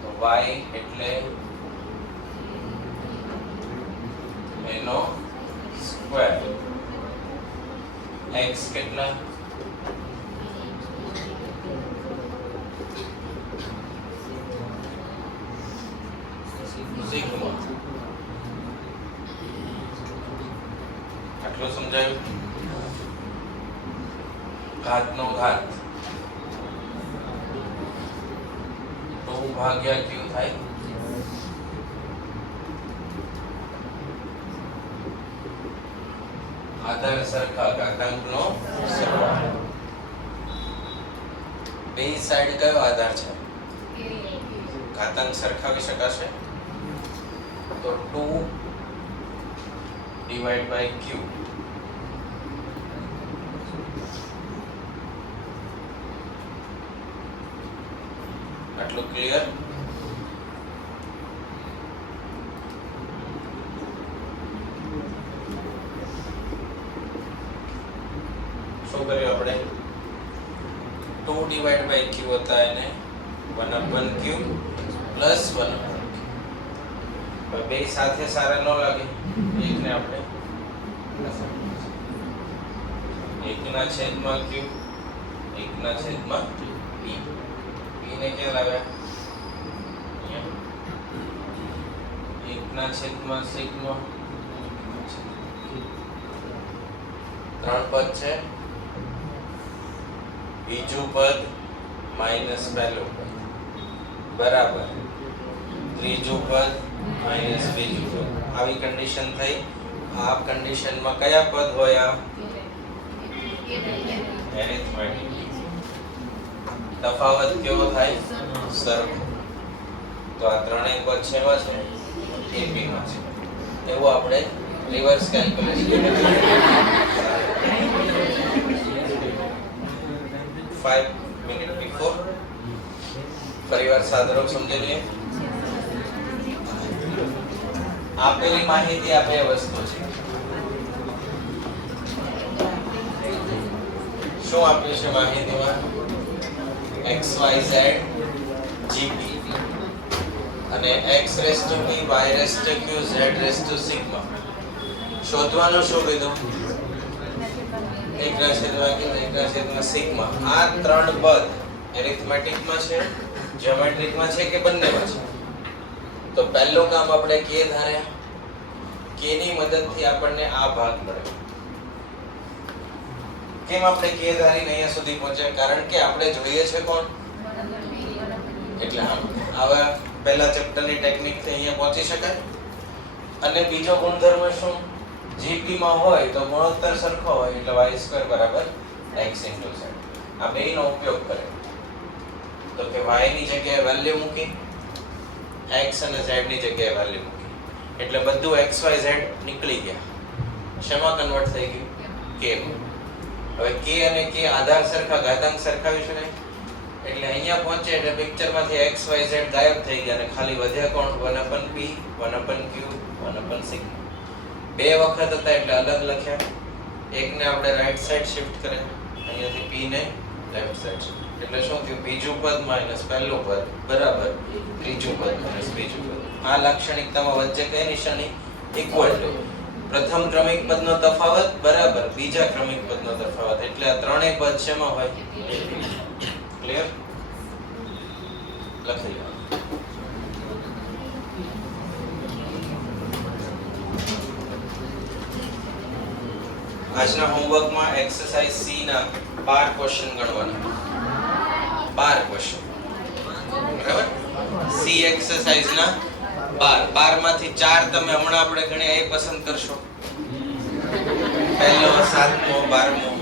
તો y એટલે એનો સ્ક્વેર. x કેટલા? સિગ્મા. આટલું સમજાયું? ઘાતનો ઘાત 2 ભાગ્યા q થાય. આધાર સરખા ઘાતાંકનો સરવાળો. બે સાઈડ કયો આધાર છે? ઘાતાંક સરખાવી શકાશે. તો 2 divided by q. આટલું ક્લિયર? શું કર્યું આપણે? 2 divided by q હતા એને 1/q plus 1. બે સાથે સારા ન લાગે. એકને આપણે 1/q 1/p. p ને ક્યાં લાવ્યા? 1/સિગ્મા. 3 પદ છે. બીજું પદ માઈનસ પહેલું પદ બરાબર ત્રીજું પદ માઈનસ બીજું પદ. આવી કન્ડિશન થઈ. આ કન્ડિશનમાં કયા પદ હોય? એરિથમેટિક. તફાવત કેવો થાય? સરખો. તો આ ત્રણેય પદ શેમાં છે? AB માં છે. એવું આપણે રિવર્સ કેલ્ક્યુલેશન 5 મિનિટ બિફોર ફરીવાર સાદરૂપ સમજી લઈએ. આપેલી માહિતી આ બે વસ્તુ છે. શું આપ્યું છે માહિતીમાં? XYZ GP અને x raised to p y raised to q z raised to sigma. શોધવાનું શું કીધું? 1/q sigma. આ ત્રણ પદ એરિથમેટિકમાં છે, જ્યોમેટ્રિકમાં છે કે બંનેમાં છે? તો પહેલું કામ આપણે k ધાર્યા. k ની મદદથી આપણને આ ભાગ મળ્યો. કેમ આપણે k ધારીને અહીંયા સુધી પહોંચ્યા? કારણ કે આપણે જોઈએ છે કોણ? એટલે આવા પહેલા ચેપ્ટરની ટેકનિક થી અહીંયા પહોંચી શકાય. અને બીજો ગુણધર્મ શું? GP માં હોય તો ગુણોત્તર સરખો હોય એટલે y² બરાબર x into z. આ બેયનો ઉપયોગ કરે. તો કે y ની જગ્યાએ વેલ્યુ મૂકી, x અને z ની જગ્યાએ વેલ્યુ મૂકી. એટલે બધું x y z નીકળી ગયા. શેમાં કન્વર્ટ થઈ ગયું? k માં. હવે k અને k આધાર સરખા ઘાતાંક સરખાવી શકાય. એટલે અહીંયા પહોંચે એટલે પિક્ચરમાંથી x y z ગાયબ થઈ ગયા અને ખાલી વધ્યા કોણ? 1/p 1/q 1/sigma. બે વખત હતા એટલે અલગ લખ્યા. એકને આપણે રાઈટ સાઈડ શિફ્ટ કરે, અહીંયાથી p ને લેફ્ટ સાઈડ. એટલે શું થયું? બીજું પદ માઈનસ પહેલું પદ બરાબર ત્રીજું પદ માઈનસ બીજું પદ. આ લાક્ષણિકતામાં વચ્ચે કઈ નિશાની? Equal to. પ્રથમ ક્રમિક પદનો તફાવત બરાબર બીજા ક્રમિક પદનો તફાવત. એટલે આ ત્રણેય પદ શેમાં હોય? ક્લિયર? લખી લો. આજના હોમવર્કમાં એક્સરસાઇઝ સી ના 12 ક્વેશ્ચન ગણવાના. 12 ક્વેશ્ચન. બરાબર? સી એક્સરસાઇઝ ના 12 માંથી 4 તમે હમણાં આપણે ગણ્યા એ પસંદ કરશો. પહેલો, 7મો, 12મો